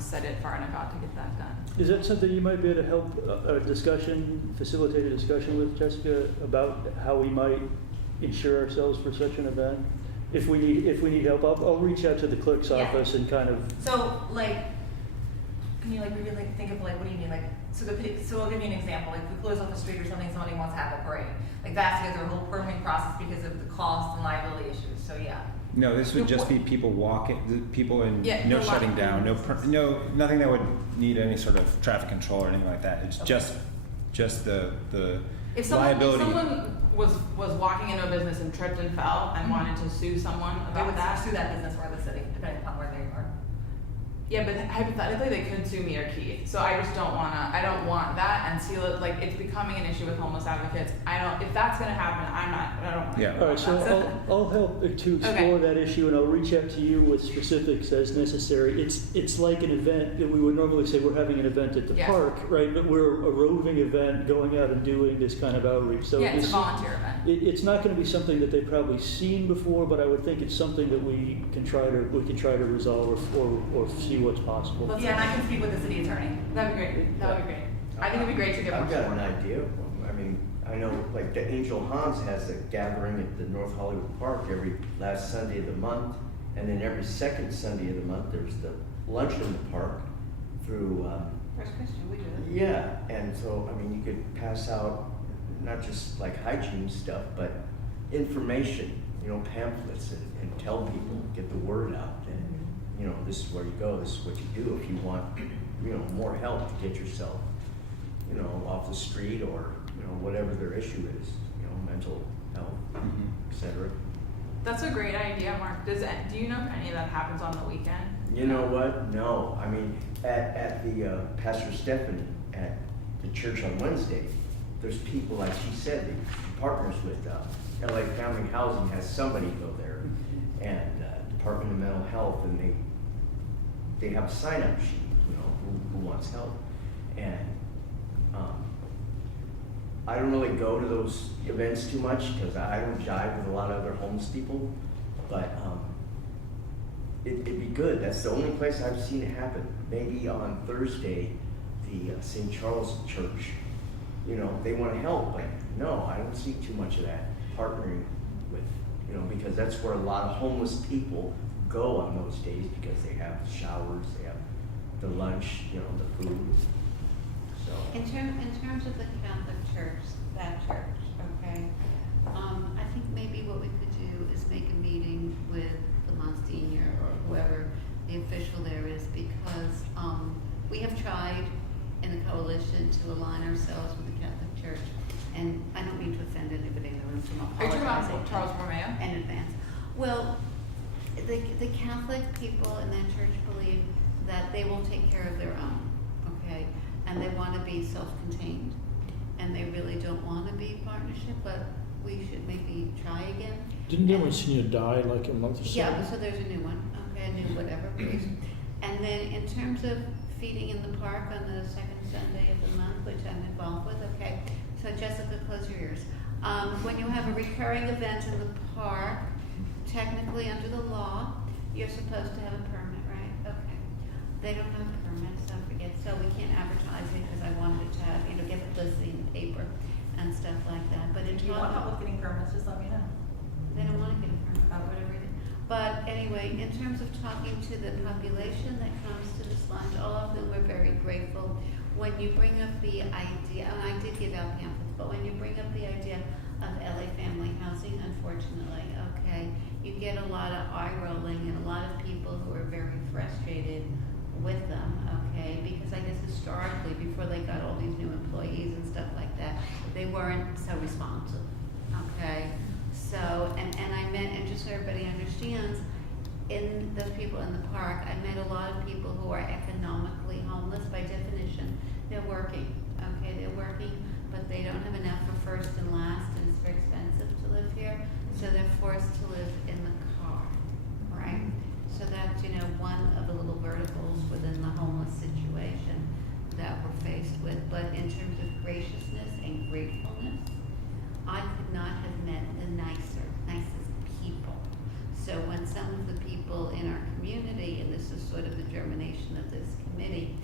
set it far enough out to get that done. is that something you might be able to help, facilitate a discussion with Jessica about how we might insure ourselves for such an event? If we need help, I'll reach out to the clerk's Yeah. office and kind of, So, like, can you like really like think of like what do you mean like so I'll give you an example. Like, we close off a street or something, somebody wants to have a parade. Like, that has to go through a whole permitting process because of the cost and liability issues. So yeah. No, this would just be people walking, the people in, Yeah, no no shutting lot- down, nothing that would need any sort of traffic control or anything like that. It's just the If liability. someone was walking into a business and tripped and fell and wanted to sue someone They would about that, sue that business or the city, depending upon where they are. yeah, but hypothetically they could sue me or Keith. So I just I don't want that, and SELA, like, it's becoming an issue with homeless advocates. if that's gonna happen, I don't want Yeah. to. all right, so I'll help to explore Okay. that issue and I'll reach out to you with specifics as necessary. It's like an event that we would normally say we're having an event at the Yeah. park, right? But we're a roving event going out and doing this kind of outreach. So Yeah, it's a this- volunteer event. It's not going to be something that they've probably seen before, but I would think it's something that we can try to resolve or see what's possible. Yeah, and I can speak with the city attorney. That'd be great. That would be great. I think it'd be great to give I've more got an support. idea. I mean, I know like the Angel Hans has a gathering at the North Hollywood Park every last Sunday of the month. And then every second Sunday of the month, there's the lunch in the park through, First Christian, we do it. yeah. And so, I mean, you could pass out not just like hygiene stuff, but information, pamphlets and tell people, get the word out. And, this is where you go, this is what you do if you want, more help to get yourself, off the street or, whatever their issue is, mental health, Mhm. etc. That's a great idea, Mark. Do you know if any of that happens on the weekend? You know what? No. I mean, at the Pastor Stephanie at the church on Wednesday, there's people, like she said, that partners with LA Family Housing has somebody go there, and Department of Mental Health, and they have a sign-up sheet, who wants help. And I don't really go to those events too much because I don't jive with a lot of other homeless people, but it'd be good. That's the only place I've seen it happen. Maybe on Thursday, the St. Charles Church, they want to help, but no, I don't see too much of that partnering with, because that's where a lot of homeless people go on those days because they have showers, they have the lunch, the food. So. In terms of the Catholic Church, that church, okay, I think maybe what we could do is make a meeting with the Monsignor or whoever the official there is, because we have tried in the coalition to align ourselves with the Catholic Church, and I don't mean to offend anybody in the room, so I'm Are you talking apologizing about Charles Borromeo? in advance. Well, the Catholic people in that church believe that they will take care of their own, okay? And they want to be self-contained, and they really don't want to be partnership, but we should maybe try again. Didn't there And- one senior die like a month or so? Yeah, so there's a new one, okay, a new whatever, please. And then in terms of feeding in the park on the second Sunday of the month, which I'm involved with, okay. So Jessica, close your ears. When you have a recurring event in the park, technically under the law, you're supposed to have a permit, right? Okay. They don't have a permit, so forget, so we can't advertise it because I wanted it to have, get publicity in the paper and stuff like that, but in If you want help with getting permits, just let me know. they don't want to get a permit for whatever reason. But anyway, in terms of talking to the population that comes to this lunch, all of them were very grateful. When you bring up the idea, and I did give out pamphlets, but when you bring up the idea of LA family housing, unfortunately, okay, you get a lot of eye rolling and a lot of people who are very frustrated with them, okay, because I guess historically, before they got all these new employees and stuff like that, they weren't so responsive, okay? So, and I met, and just so everybody understands, in those people in the park, I met a lot of people who are economically homeless by definition. They're working, okay, they're working, but they don't have enough for first and last, and it's very expensive to live here, so they're forced to live in the car, right? So that's, one of the little verticals within the homeless situation that we're faced with. But in terms of graciousness and gratefulness, I could not have met the nicest people. So when some of the people in our community, and this is sort of the germination of this committee,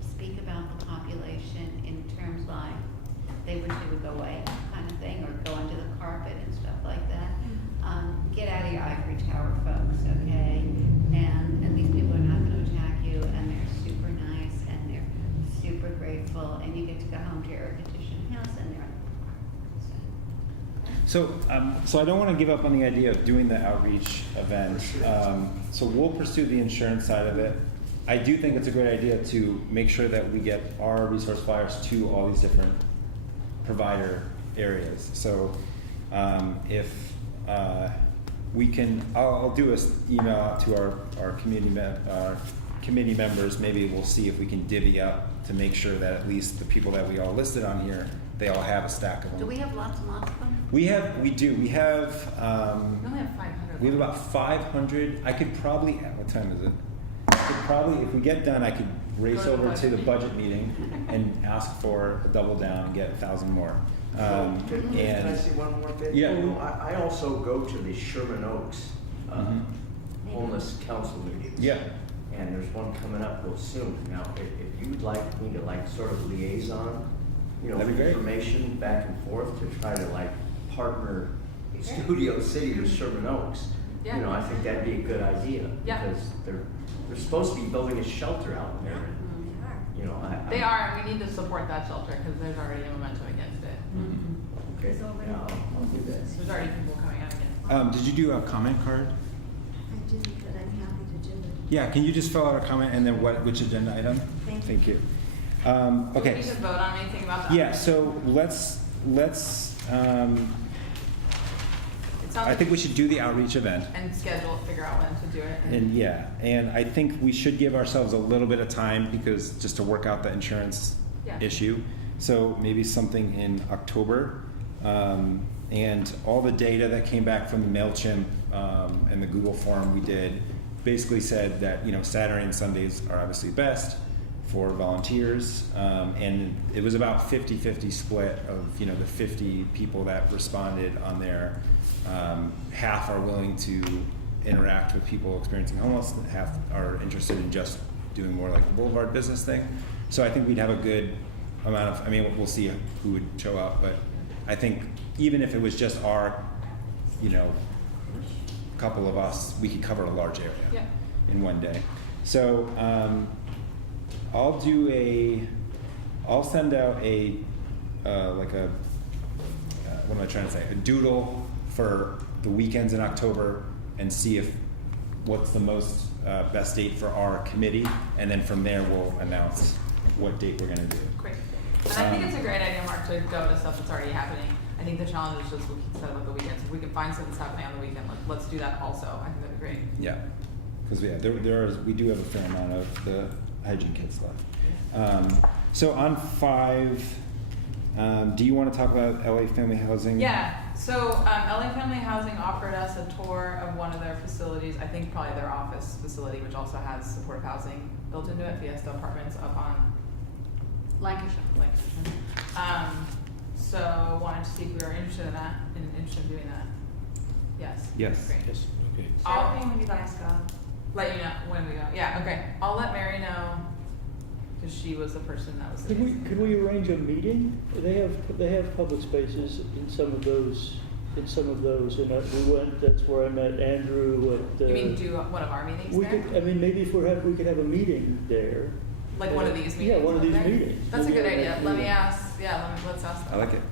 speak about the population in terms like they wish they would go away kind of thing, or go under the carpet and stuff like that, get out of your ivory tower, folks, okay? And these people are not going to attack you, and they're super nice, and they're super grateful, and you get to go home to your air-conditioned house, and they're So I don't want to give up on the idea of doing the outreach event. So we'll pursue the insurance side of it. I do think it's a great idea to make sure that we get our resource flyers to all these different provider areas. So if we can, I'll do an email out to our committee members. Maybe we'll see if we can divvy up to make sure that at least the people that we all listed on here, they all have a stack of them. Do we have lots and lots of them? We do. We have. We only have 500. We have about 500. I could probably. What time is it? I could probably, if we get done, I could race Go to the over to the budget budget meeting and ask for a double down and get 1,000 more. Can I say one more bit? Yeah. I also go to the Sherman Oaks Mhm. homeless council meetings. Yeah. And there's one coming up real soon. Now, if you would like me to sort of liaison, That'd be great. information back and forth to try to partner Studio City with Sherman Oaks, Yeah. I think that'd be a good idea. Yeah. Because they're supposed to be building a shelter out there. They are, and we need to support that shelter because there's already a momentum against it. Okay, yeah, I'll do that. There's already people coming out against it. Did you do a comment card? I didn't, but I'm happy to do it. Yeah. Can you just fill out a comment and then which agenda item? Thank you. Okay. Do we need to vote on anything about that? Yeah. So let's. It sounds I think we should do the outreach event. and figure out when to do it. And I think we should give ourselves a little bit of time because just to work out the insurance Yeah. issue. So maybe something in October. And all the data that came back from the MailChimp and the Google form we did basically said that Saturday and Sundays are obviously best for volunteers, and it was about 50-50 split of the 50 people that responded on there. Half are willing to interact with people experiencing homelessness, half are interested in just doing more like the Boulevard business thing. So I think we'd have a good amount of, we'll see who would show up, but I think even if it was just our, couple of us, we could cover a large area in one day. So I'll send out what am I trying to say? A doodle for the weekends in October and see what's the most best date for our committee, and then from there we'll announce what date we're going to do. Great. And I think it's a great idea, Mark, to go to stuff that's already happening. I think the challenge is just what you said about the weekends. If we can find something that's happening on the weekend, let's do that also. I think that'd be great. Yeah, because we do have a fair amount of the hygiene kit stuff. So on 5, Do you want to talk about LA Family Housing? Yeah, so LA Family Housing offered us a tour of one of their facilities, I think probably their office facility, which also has supportive housing built into it, Fiesta Apartments up on Lancashire. So wanted to see if we were interested in that, interested in doing that. Yes. Yes. Great. Yes, okay. I'll Share when you guys go. let you know when we go. Yeah, okay. I'll let Mary know, because she was the person that was. Could we arrange a meeting? They have public spaces in some of those, and we went, that's where I met Andrew at. You mean do one of our meetings We there? could, I mean, maybe if we could have a meeting there. Like one of these meetings? Yeah, one of these okay? meetings. That's a good Yeah. idea. Let me ask, let's ask them. I like it.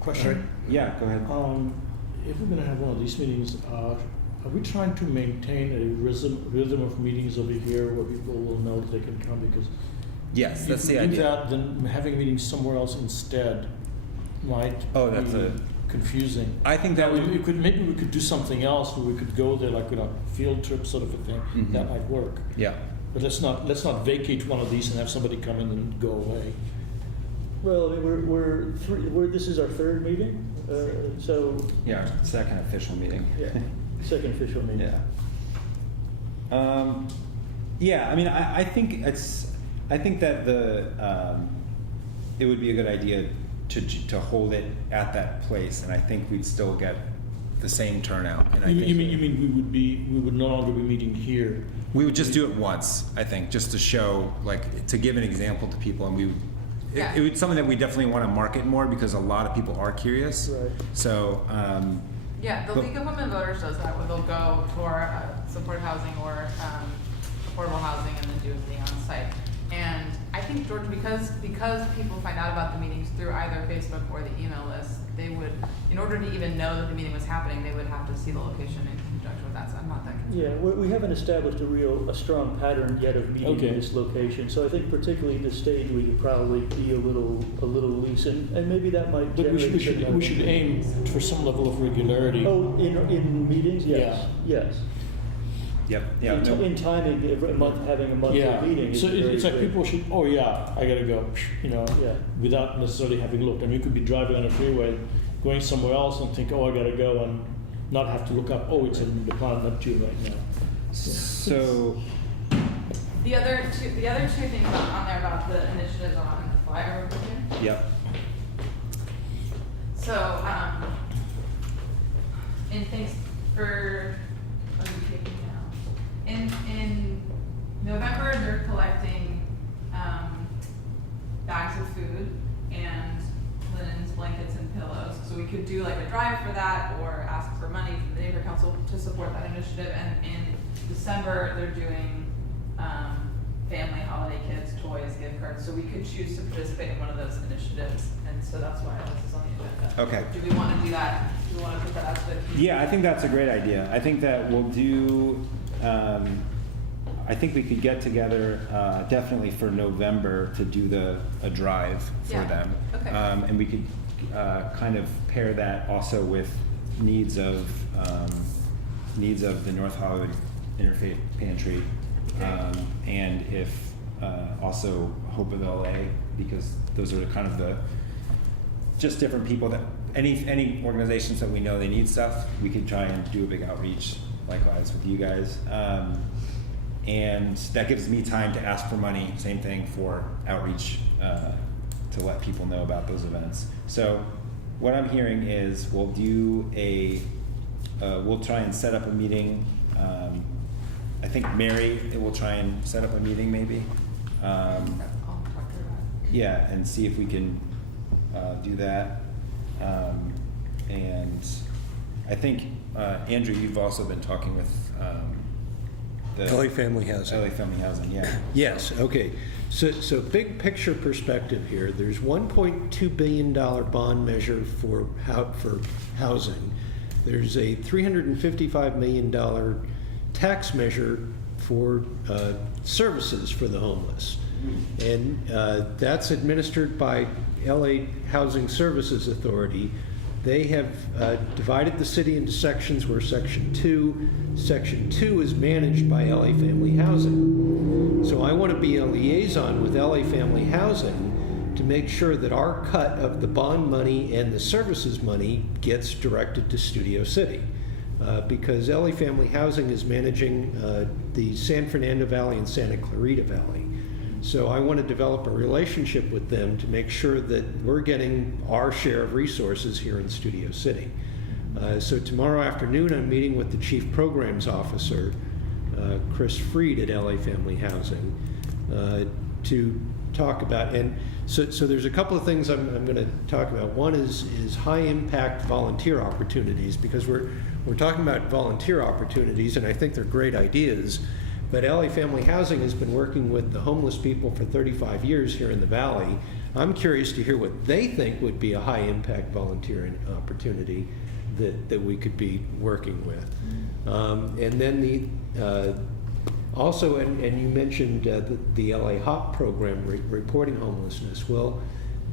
Question? Yeah, go ahead. If we're gonna have one of these meetings, are we trying to maintain a rhythm of meetings over here where people will know that they can come? Because Yes, if that's we the do idea. that, then having meetings somewhere else instead might Oh, that's be a- confusing. I think that would. Maybe we could do something else where we could go there like on a field trip sort of a thing. Mhm. That might work. Yeah. But let's not vacate one of these and have somebody come in and go away. Well, I mean, this is our third meeting, so, Yeah, second official meeting. yeah, second official meeting. Yeah. Yeah, I mean, I think that it would be a good idea to hold it at that place, and I think we'd still get the same turnout. And I You think mean we would no longer be meeting here? we would just do it once, I think, just to show, like, to give an example to people, and we would. Yeah. It would something that we definitely want to market more because a lot of people are curious. Right. So. Yeah, the But- League of Women Voters does that, where they'll go for supportive housing or affordable housing and then do a thing on site. And I think, George, because people find out about the meetings through either Facebook or the email list, they would, in order to even know that the meeting was happening, they would have to see the location in conjunction with that, so I'm not that concerned. Yeah, we haven't established a strong pattern yet of meeting Okay. in this location, so I think particularly at this stage, we could probably be a little loose, and maybe that might But we generate. should aim for some level of regularity. Oh, in meetings, yes, yes. Yep. Yeah. In timing, having a monthly Yeah, meeting is so very it's like great. people should, oh yeah, I gotta go, Yeah. without necessarily having looked. I mean, you could be driving on a freeway, going somewhere else and think, oh, I gotta go, and not have to look up, oh, it's in the plan up to right now. So. The other two things on there about the initiatives on the flyer over here. Yep. So, in thanks for, what are we taking now? In November, they're collecting, bags of food and linens, blankets, and pillows. So we could do like a drive for that or ask for money from the neighborhood council to support that initiative. And in December, they're doing, family holiday kits, toys, gift cards. So we could choose to participate in one of those initiatives. And so that's why this is on the agenda. Okay. Do we want to do that? Do we want to put that out to the? Yeah, I think that's a great idea. I think that we'll do. I think we could get together definitely for November to do a drive for Yeah. them, Okay. and we could kind of pair that also with needs of the North Hollywood Interfaith Pantry, and if also Hope of LA, because those are kind of the just different people that any organizations that we know they need stuff, we could try and do a big outreach likewise with you guys. And that gives me time to ask for money, same thing for outreach, to let people know about those events. So what I'm hearing is we'll try and set up a meeting. I think Mary will try and set up a meeting maybe. I'll talk to her about it. Yeah, and see if we can do that. And I think, Andrew, you've also been talking with the LA Family Housing. LA Family Housing, yeah. Yes, okay. So big picture perspective here. There's $1.2 billion bond measure for housing. There's a $355 million tax measure for services for the homeless. And that's administered by LA Housing Services Authority. They have divided the city into sections where Section 2 is managed by LA Family Housing. So I want to be a liaison with LA Family Housing to make sure that our cut of the bond money and the services money gets directed to Studio City. Because LA Family Housing is managing the San Fernando Valley and Santa Clarita Valley. So I want to develop a relationship with them to make sure that we're getting our share of resources here in Studio City. So tomorrow afternoon, I'm meeting with the Chief Programs Officer, Chris Freed at LA Family Housing, to talk about, and so there's a couple of things I'm going to talk about. One is high impact volunteer opportunities, because we're talking about volunteer opportunities, and I think they're great ideas. But LA Family Housing has been working with the homeless people for 35 years here in the Valley. I'm curious to hear what they think would be a high impact volunteering opportunity that we could be working with. And then also, and you mentioned the LA HOP program, reporting homelessness. Well,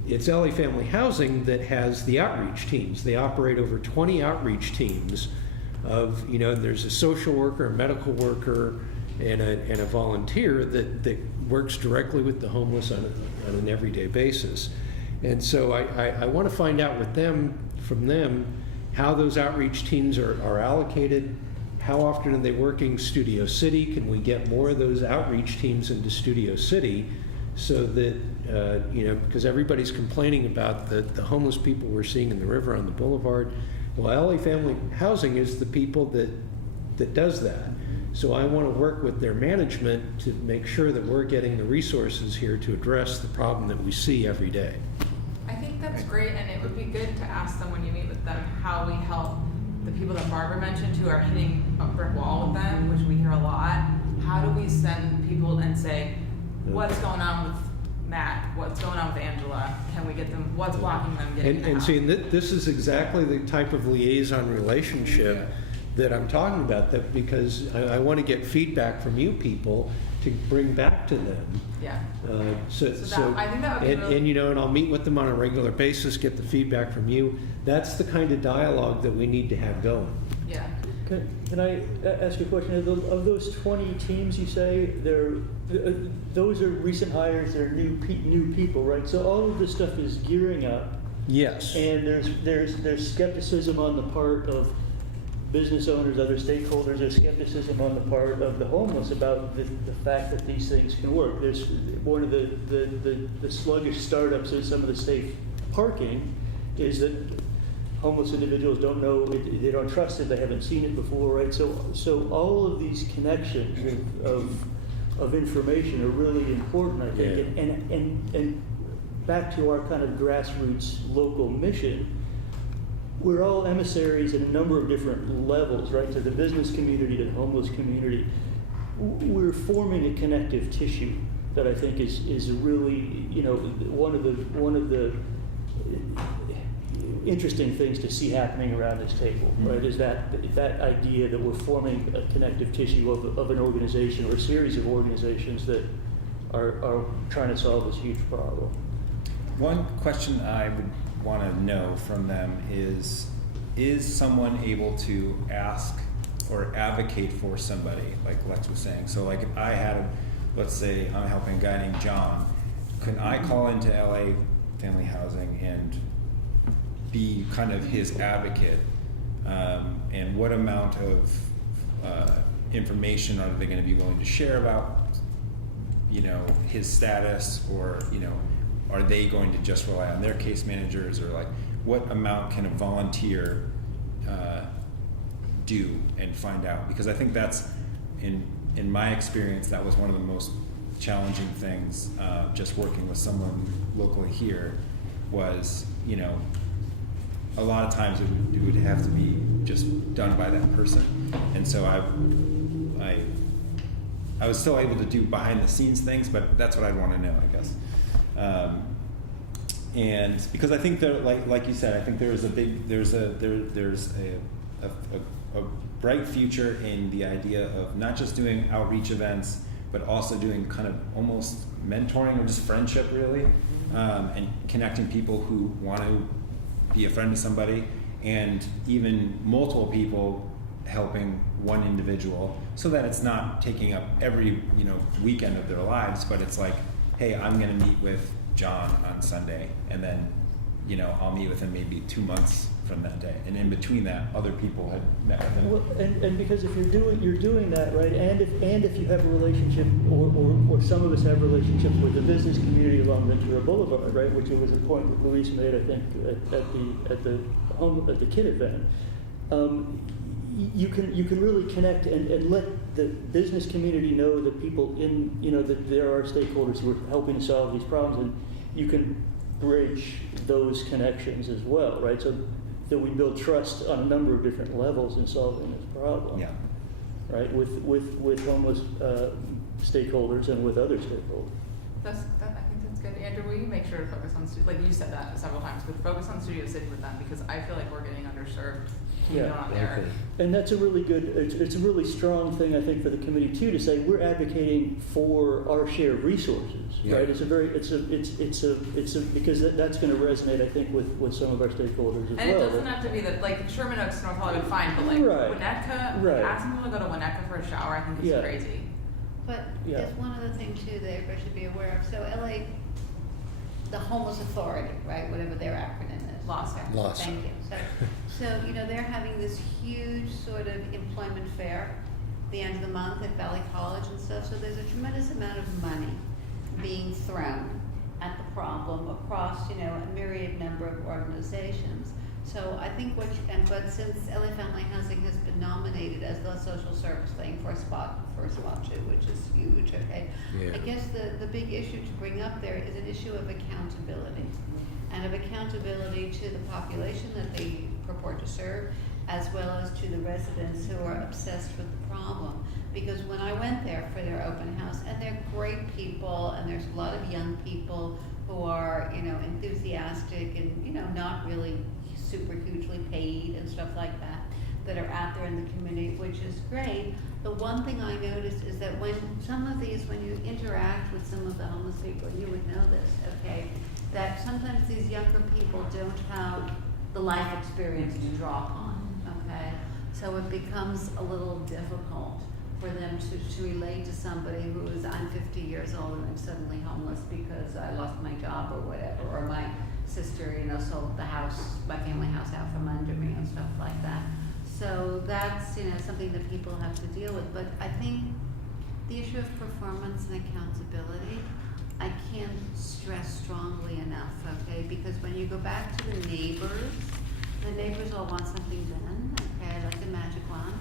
it's LA Family Housing that has the outreach teams. They operate over 20 outreach teams of, there's a social worker, a medical worker, and a volunteer that works directly with the homeless on an everyday basis. And so I want to find out from them how those outreach teams are allocated. How often are they working Studio City? Can we get more of those outreach teams into Studio City so that, because everybody's complaining about the homeless people we're seeing in the river on the boulevard. Well, LA Family Housing is the people that does that. So I want to work with their management to make sure that we're getting the resources here to address the problem that we see every day. I think that's great, and it would be good to ask them when you meet with them how we help the people that Barbara mentioned who are hitting a brick wall with them, which we hear a lot. How do we send people and say, what's going on with Matt? What's going on with Angela? Can we get them, what's blocking them getting And out? see, this is exactly the type of liaison relationship that I'm talking about, that because I want to get feedback from you people to bring back to them. Yeah. So I think that would be really... and I'll meet with them on a regular basis, get the feedback from you. That's the kind of dialogue that we need to have going. Yeah. Can I ask you a question? Of those 20 teams you say, those are recent hires, they're new people, right? So all of this stuff is gearing up. Yes. And there's skepticism on the part of business owners, other stakeholders. There's skepticism on the part of the homeless about the fact that these things can work. There's one of the sluggish startups in some of the safe parking is that homeless individuals don't know, they don't trust it, they haven't seen it before, right? So all of these connections of information are really important, I think. Yeah. And back to our kind of grassroots local mission, we're all emissaries at a number of different levels, right? To the business community, to the homeless community. We're forming a connective tissue that I think is really, one of the interesting things to see happening around this table, right? Is that idea that we're forming a connective tissue of an organization or a series of organizations that are trying to solve this huge problem. One question I would want to know from them is someone able to ask or advocate for somebody, like Lex was saying? So like if I had, let's say I'm helping a guy named John, can I call into LA Family Housing and be kind of his advocate? And what amount of information are they going to be willing to share about, his status, or, are they going to just rely on their case managers, or like what amount can a volunteer do and find out? Because I think that's, in my experience, that was one of the most challenging things, just working with someone locally here, was, a lot of times it would have to be just done by that person. And so I was still able to do behind the scenes things, but that's what I'd want to know, I guess. And because I think that, like you said, I think there's a bright future in the idea of not just doing outreach events, but also doing kind of almost mentoring or just friendship, really, and connecting people who want to be a friend to somebody, and even multiple people helping one individual, so that it's not taking up every weekend of their lives, but it's like hey, I'm gonna meet with John on Sunday, and then, you know, I'll meet with him maybe 2 months from that day, and in between that, other people had met with him. Well, and because if you're doing that, right, and if you have a relationship, or some of us have relationships with the business community along Ventura Boulevard, right, which was a point that Luis made, I think, at the kid event, you can really connect and let the business community know that people in, you know, that there are stakeholders who are helping to solve these problems, and you can bridge those connections as well, right? So that we build trust on a number of different levels in solving this problem. Yeah. Right, with homeless stakeholders and with other stakeholders. I think that's good. Andrew, will you make sure to focus on, like you said that several times, but focus on Studio City with them, because I feel like we're getting underserved. Yeah. Not there. And that's a really good, it's a really strong thing, I think, for the committee too, to say we're advocating for our shared resources, Yeah. right? It's because that's going to resonate, I think, with some of our stakeholders as And well. it doesn't have to be that, like, Sherman Oaks, North Hollywood, fine, but like Right. Winnetka, Right. asking people to go to Winnetka for a shower, I think is Yeah. crazy. But Yeah. there's one other thing too that everybody should be aware of. So LA, the Homeless Authority, right, whatever their acronym is. LAHSA. LAHSA. Thank you. So, you know, they're having this huge sort of employment fair the end of the month at Valley College and stuff. So there's a tremendous amount of money being thrown at the problem across, you know, a myriad number of organizations. So I think but since LA Family Housing has been nominated as the social service thing for a spot too, which is huge, okay? Yeah. I guess the big issue to bring up there is an issue of accountability. And of accountability to the population that they purport to serve, as well as to the residents who are obsessed with the problem. Because when I went there for their open house, and they're great people, and there's a lot of young people who are, you know, enthusiastic and, you know, not really super hugely paid and stuff like that are out there in the community, which is great. The one thing I noticed is that when you interact with some of the homeless people, you would know this, okay, that sometimes these younger people don't have the life experience to draw upon, okay? So it becomes a little difficult for them to relate to somebody who is, I'm 50 years old and I'm suddenly homeless because I lost my job or whatever, or my sister, you know, sold the house, my family house out from under me and stuff like that. So that's, you know, something that people have to deal with. But I think the issue of performance and accountability, I can't stress strongly enough, okay? Because when you go back to the neighbors all want something done, okay, like a magic wand.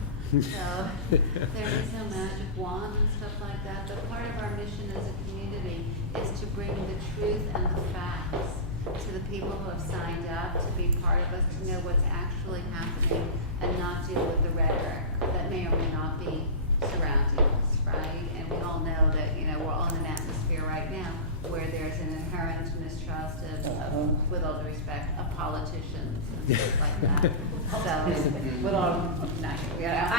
So there is no magic wand and stuff like that. But part of our mission as a community is to bring the truth and the facts to the people who have signed up to be part of us, to know what's actually happening and not deal with the rhetoric that may or may not be surrounding us, right? And we all know that, you know, we're all in an atmosphere right now where there's an inherent mistrust of, with all due respect, of politicians and stuff like that. So, with all, I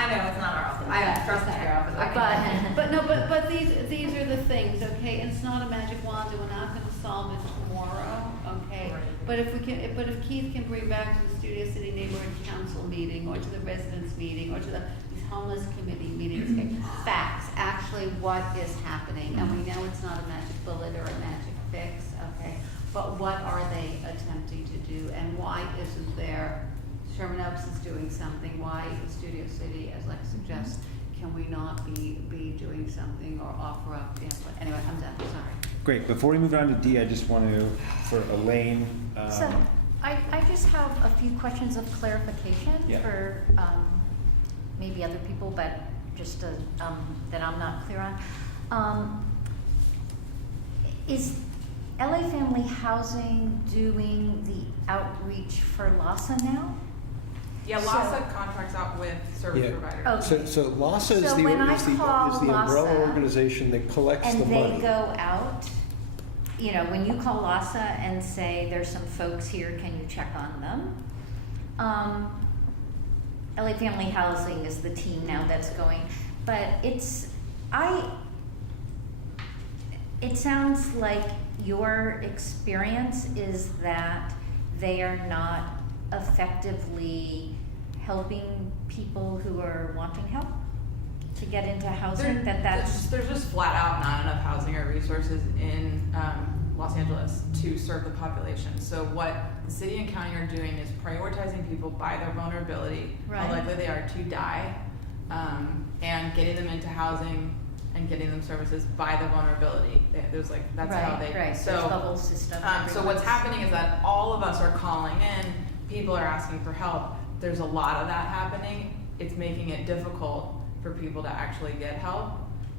know it's not our office. I know, Trust it's me, not your office. but these are the things, okay? And it's not a magic wand, and we're not going to solve it tomorrow, okay? Right. But if Keith can bring back to the Studio City Neighborhood Council meeting, or to the residents meeting, or to these homeless committee meetings, okay, facts, actually what is happening, and we know it's not a magic bullet or a magic fix, okay? But what are they attempting to do, and why isn't there? Sherman Oaks is doing something. Why is Studio City, as like suggests, can we not be doing something or offer up input? Anyway, I'm done. Sorry. Great. Before we move on to D, I just want to, for Elaine. So, I just have a few questions of clarification Yeah. for maybe other people, but just that I'm not clear on. Is LA Family Housing doing the outreach for LAHSA now? Yeah, So- LAHSA contracts out with service Yeah. providers. Okay. So LAHSA is So the when I call umbrella LAHSA organization that collects the And money. they go out, you know, when you call LAHSA and say, there's some folks here, can you check on them? LA Family Housing is the team now that's going, but it sounds like your experience is that they are not effectively helping people who are wanting help? to get into housing, that's. There's just flat out not enough housing or resources in Los Angeles to serve the population. So what the city and county are doing is prioritizing people by their vulnerability, how Right. likely they are to die, and getting them into housing and getting them services by the vulnerability. There's like, that's how they, Right, so, there's the whole system. so what's happening is that all of us are calling in, people are asking for help. There's a lot of that happening. It's making it difficult for people to actually get help.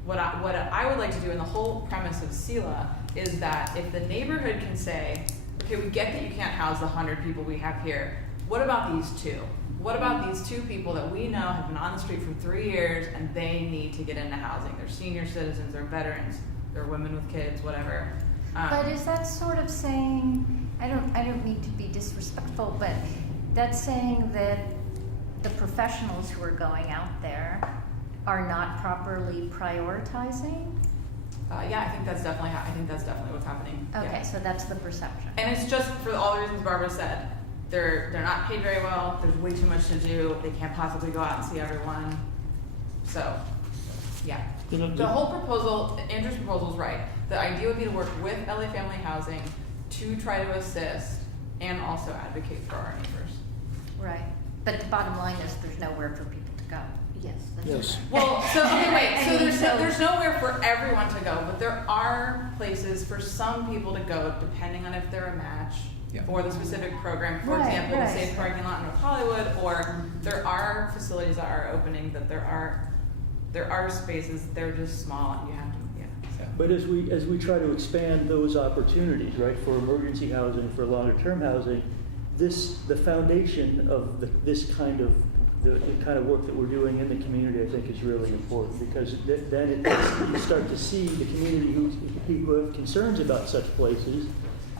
What I would like to do, and the whole premise of SELA, is that if the neighborhood can say, okay, we get that you can't house the 100 people we have here, what about these two? What about these two people that we know have been on the street for 3 years and they need to get into housing? They're senior citizens, they're veterans, they're women with kids, whatever. But is that sort of saying, I don't mean to be disrespectful, but that's saying that the professionals who are going out there are not properly prioritizing? Yeah, I think that's definitely what's happening. Okay, Yeah. so that's the perception. And it's just for all the reasons Barbara said. They're not paid very well. There's way too much to do. They can't possibly go out and see everyone. So, yeah. You know, The whole proposal, Andrew's proposal is right. The idea would be to work with LA Family Housing to try to assist and also advocate for our neighbors. Right. But the bottom line is there's nowhere for people to go. Yes, that's Yes. correct. Well, so okay, wait. So I mean, there's nowhere for everyone to go, but there are places for some people to go, depending on if they're a match Yeah. for the specific program. For Right, example, right. the Safe Parking Lot in North Hollywood, or there are facilities that are opening that there are spaces. They're just small, and you have to. Yeah. But as we try to expand those opportunities, right, for emergency housing, for longer term housing, the foundation of this kind of the kind of work that we're doing in the community, I think, is really important, because then you start to see the community who have concerns about such places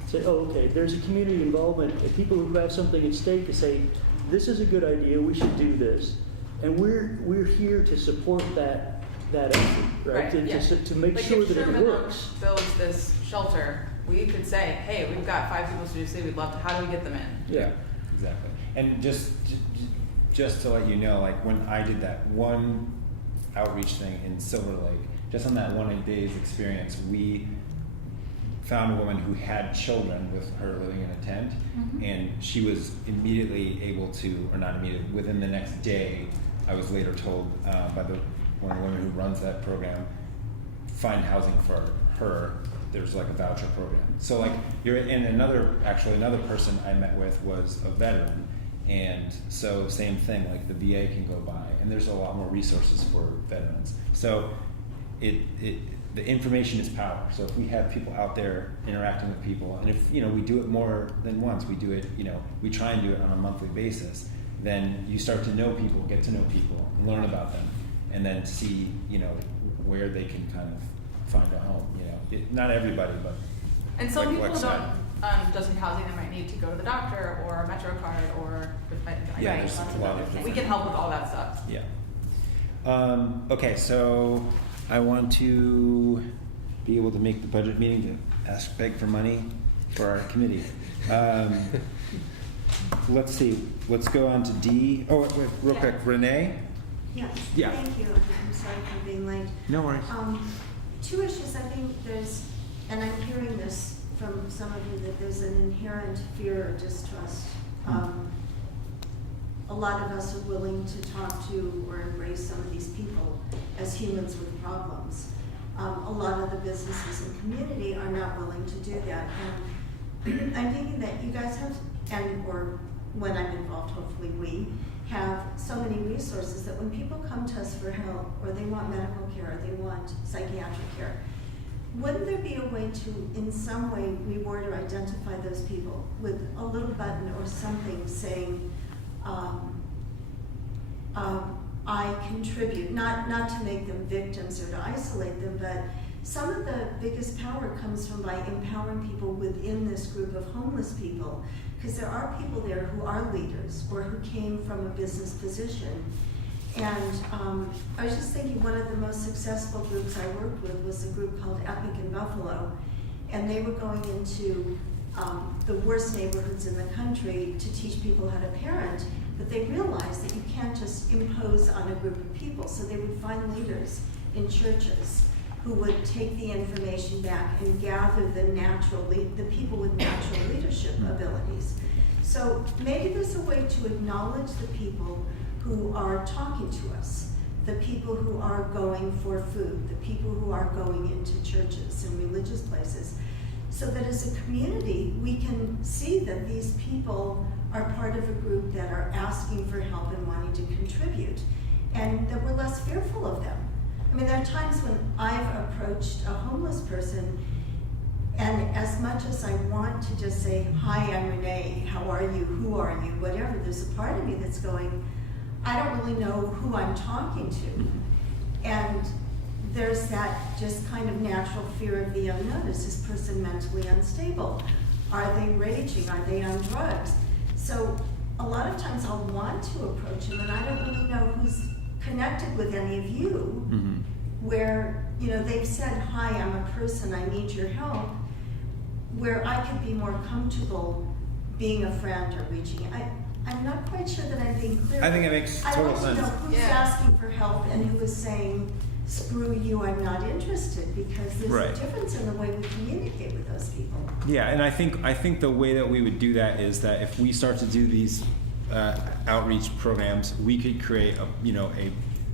say, oh, okay, there's a community involvement, and people who have something at stake to say, this is a good idea, we should do this, and we're here to support that effort, right? Yeah. To make Like sure if that it Sherman works. builds this shelter, we could say, hey, we've got 5 people to do. We'd love to. How do we get them in? Yeah. Exactly. And just to let you know, like when I did that one outreach thing in Silver Lake, just on that 1 day's experience, we found a woman who had children with her living in a tent, and she was immediately able to, or not immediately, within the next day, I was later told by one of the women who runs that program, find housing for her. There's like a voucher program. So like another person I met with was a veteran, and so same thing, like the VA can go by, and there's a lot more resources for veterans. So the information is power. So if we have people out there interacting with people, and if we do it more than once, we do it, we try and do it on a monthly basis, then you start to know people, get to know people, and learn about them, and then see where they can kind of find a home. Not everybody, but And some like people Lex said. don't, just in housing, they might need to go to the doctor or a Metro card or. Yeah, there's a lot of We can help with all that stuff. Yeah. Okay, so I want to be able to make the budget meeting to beg for money for our committee. Let's see. Let's go on to D. Oh, wait, real quick, Renee. Yes. Yeah. Thank you. I'm sorry for being late. No worries. 2 issues. I think there's, and I'm hearing this from some of you, that there's an inherent fear or distrust. A lot of us are willing to talk to or embrace some of these people as humans with problems. A lot of the businesses and community are not willing to do that. And I'm thinking that you guys have, or when I'm involved, hopefully we have so many resources that when people come to us for help, or they want medical care, or they want psychiatric care, wouldn't there be a way to, in some way, reward or identify those people with a little button or something saying, I contribute, not to make them victims or to isolate them, but some of the biggest power comes from by empowering people within this group of homeless people, because there are people there who are leaders or who came from a business position. And I was just thinking, one of the most successful groups I worked with was a group called Epic in Buffalo, and they were going into the worst neighborhoods in the country to teach people how to parent, but they realized that you can't just impose on a group of people. So they would find leaders in churches who would take the information back and gather the people with natural leadership abilities. So maybe there's a way to acknowledge the people who are talking to us, the people who are going for food, the people who are going into churches and religious places, so that as a community, we can see that these people are part of a group that are asking for help and wanting to contribute, and that we're less fearful of them. I mean, there are times when I've approached a homeless person, and as much as I want to just say, hi, I'm Renee, how are you, who are you, whatever, there's a part of me that's going, I don't really know who I'm talking to. And there's that just kind of natural fear of the unknown. Is this person mentally unstable? Are they raging? Are they on drugs? So a lot of times I'll want to approach them, and I don't really know who's connected with any of you, where, you know, they've said, hi, I'm a person, I need your help, where I could be more comfortable being a friend or reaching. I'm not quite sure that I'm being clear. I think it makes total sense. I want to know who's asking for help and who is saying, screw you, I'm not interested, because there's a difference in the way we communicate with those people. Yeah, and I think the way that we would do that is that if we start to do these outreach programs, we could create a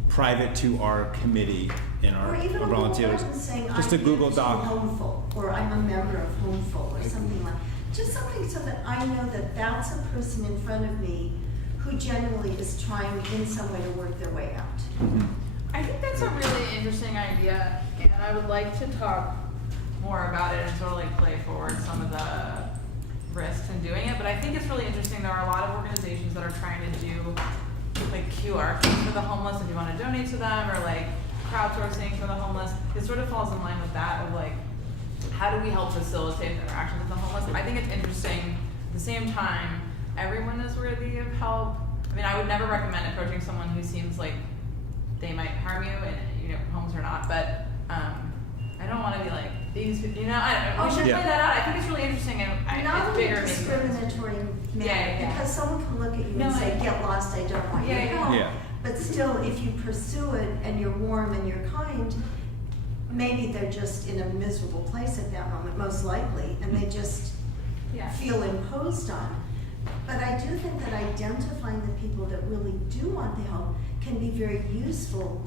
private to our committee in our or even volunteers, saying, just a Google I'm Doc. Homeful, or I'm a member of Homeful, or something like just something so that I know that that's a person in front of me who generally is trying in some way to work their way out. I think that's a really interesting idea, and I would like to talk more about it and sort of like play forward some of the risks in doing it. But I think it's really interesting. There are a lot of organizations that are trying to do like QR codes for the homeless if you want to donate to them, or like crowdsourcing for the homeless. It sort of falls in line with that of like, how do we help facilitate the interactions with the homeless? I think it's interesting. At the same time, everyone is worthy of help. I mean, I would never recommend approaching someone who seems like they might harm you, and homeless or not. But I don't want to be like these. I don't know. We should play that out. I think it's really interesting, and Not it's in bigger. a discriminatory manner, because someone can look at you and say, "Get lost, I don't want your help." Yeah. But still, if you pursue it and you're warm and you're kind, maybe they're just in a miserable place at that moment, most likely, and they just feel imposed on. But I do think that identifying the people that really do want the help can be very useful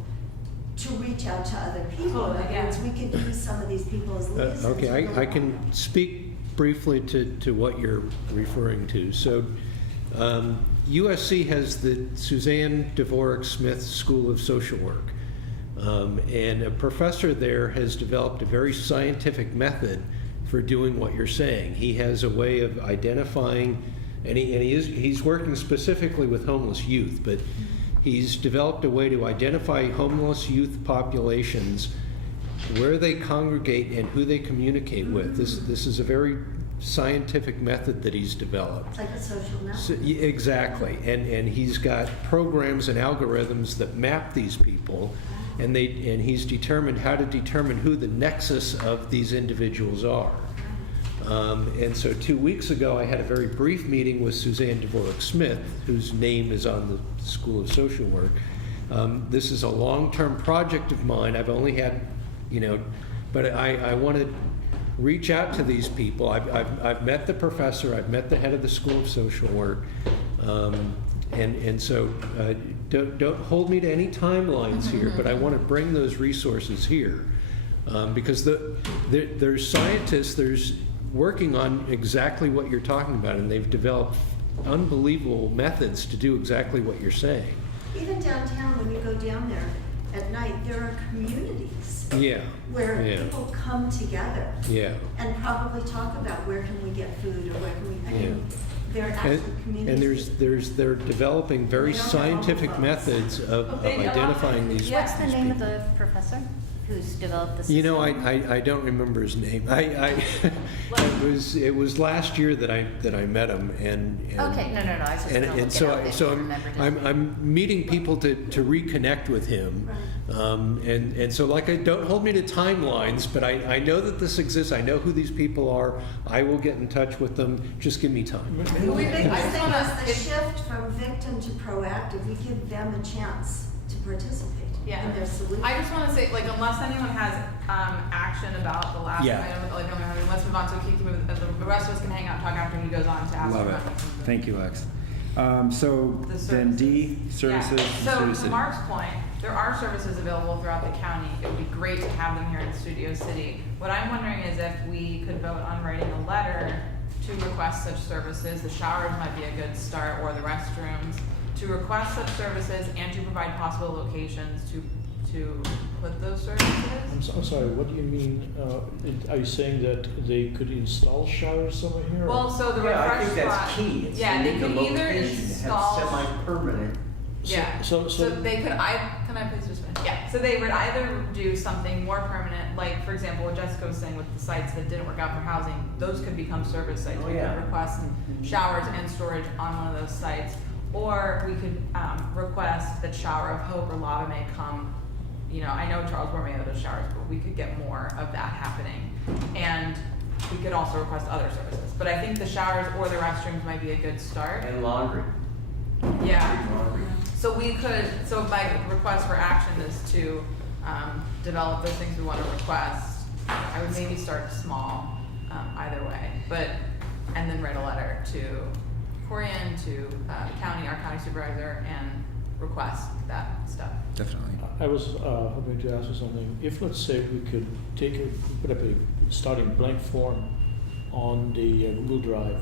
to reach out to other people. In other words, we could use some of these people as liaisons. Okay, I can speak briefly to what you're referring to. So USC has the Suzanne Dvorak Smith School of Social Work. And a professor there has developed a very scientific method for doing what you're saying. He has a way of identifying, and he's working specifically with homeless youth, but he's developed a way to identify homeless youth populations, where they congregate and who they communicate with. This is a very scientific method that he's developed. It's like a social network. So, exactly, and he's got programs and algorithms that map these people, and he's determined how to determine who the nexus of these individuals are. And so 2 weeks ago, I had a very brief meeting with Suzanne Dvorak Smith, whose name is on the School of Social Work. This is a long-term project of mine. I've only had, but I want to reach out to these people. I've met the professor, I've met the head of the School of Social Work, and so don't hold me to any timelines here, but I want to bring those resources here, because there's scientists, there's working on exactly what you're talking about, and they've developed unbelievable methods to do exactly what you're saying. Even downtown, when you go down there at night, there are communities where people come together and probably talk about where can we get food, or where can we, I mean, there are actual communities. And they're developing very scientific methods of identifying these What's the name of people. the professor? who's developed this. You know, I don't remember his name. It was last year that I met him, and Okay, no, I was just gonna look and it so up if you remembered his name. I'm meeting people to reconnect with him, and so don't hold me to timelines, but I know that this exists. I know who these people are. I will get in touch with them. Just give me time. The I biggest just thing wanna- is the shift from victim to proactive. We give them a chance to participate Yeah. in their solution. I just want to say, like, unless anyone has action about the last Yeah. item, like, let's move on so Keith can move. The rest of us can hang out and talk after he goes on to ask. Love it. about something. Thank you, Lex. So The then D, Yeah. services. So Studio to City. Mark's point, there are services available throughout the county. It would be great to have them here in Studio City. What I'm wondering is if we could vote on writing a letter to request such services. The showers might be a good start, or the restrooms, to request such services and to provide possible locations to put those services. I'm sorry, what do you mean? Are you saying that they could install showers somewhere here? or- Well, so the Yeah, I refresh think that's spot- key. It's Yeah, they they need could the either location, install. have semi-permanent. Yeah. So- So they could. Can I please just finish? Yeah. So they would either do something more permanent, like for example, what Jessica was saying with the sites that didn't work out for housing. Those could become service sites. Oh, We yeah. could request showers and storage on one of those sites, or we could request that Shower of Hope or Lava may come. You know, I know Charles Borromeo does showers, but we could get more of that happening, and we could also request other services. But I think the showers or the restrooms might be a good start. And laundry. Yeah. Big laundry. So my request for action is to develop those things we want to request. I would maybe start small, either way, and then write a letter to Corian, to the county, our county supervisor, and request that stuff. Definitely. I was hoping to ask you something. If, let's say, we could put up a starting blank form on the Google Drive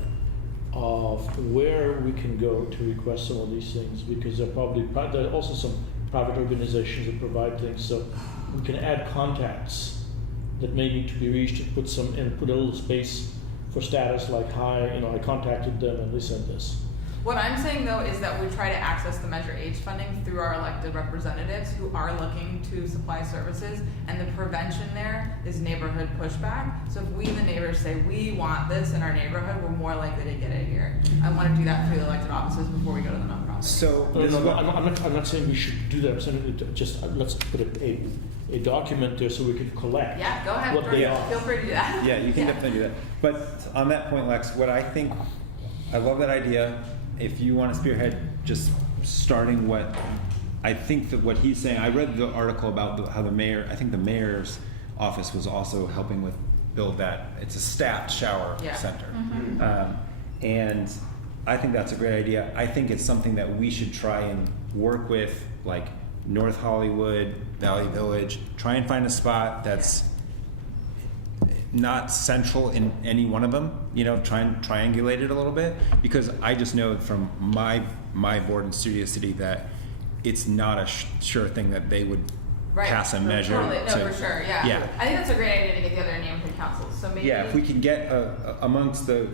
of where we can go to request some of these things, because there are also some private organizations that provide things, so we can add contacts that may need to be reached and put a little space for status, like, hi, I contacted them and they sent this. What I'm saying though is that we try to access the Measure H funding through our elected representatives who are looking to supply services, and the prevention there is neighborhood pushback. So if we, the neighbors, say we want this in our neighborhood, we're more likely to get it here. I want to do that through the elected offices before we go to the nonprofit. So No, this is no, what- I'm not saying we should do that. I'm saying let's put a document there so we can collect. Yeah, go ahead. What they Feel are. free to do that. Yeah, you can definitely do that. But on that point, Lex, what I think, I love that idea. If you want to spearhead just starting I think that what he's saying, I read the article about how the mayor's office was also helping with build that. It's a staffed shower Yeah. center. Mhm. And I think that's a great idea. I think it's something that we should try and work with, like North Hollywood, Valley Village, try and find a spot that's not central in any one of them, try and triangulate it a little bit, because I just know from my board in Studio City that it's not a sure thing that they would Right. pass a No, measure. Totally. No, to- for sure. Yeah. Yeah. I think that's a great idea to get the other neighborhood councils. So maybe. Yeah, if we can get amongst the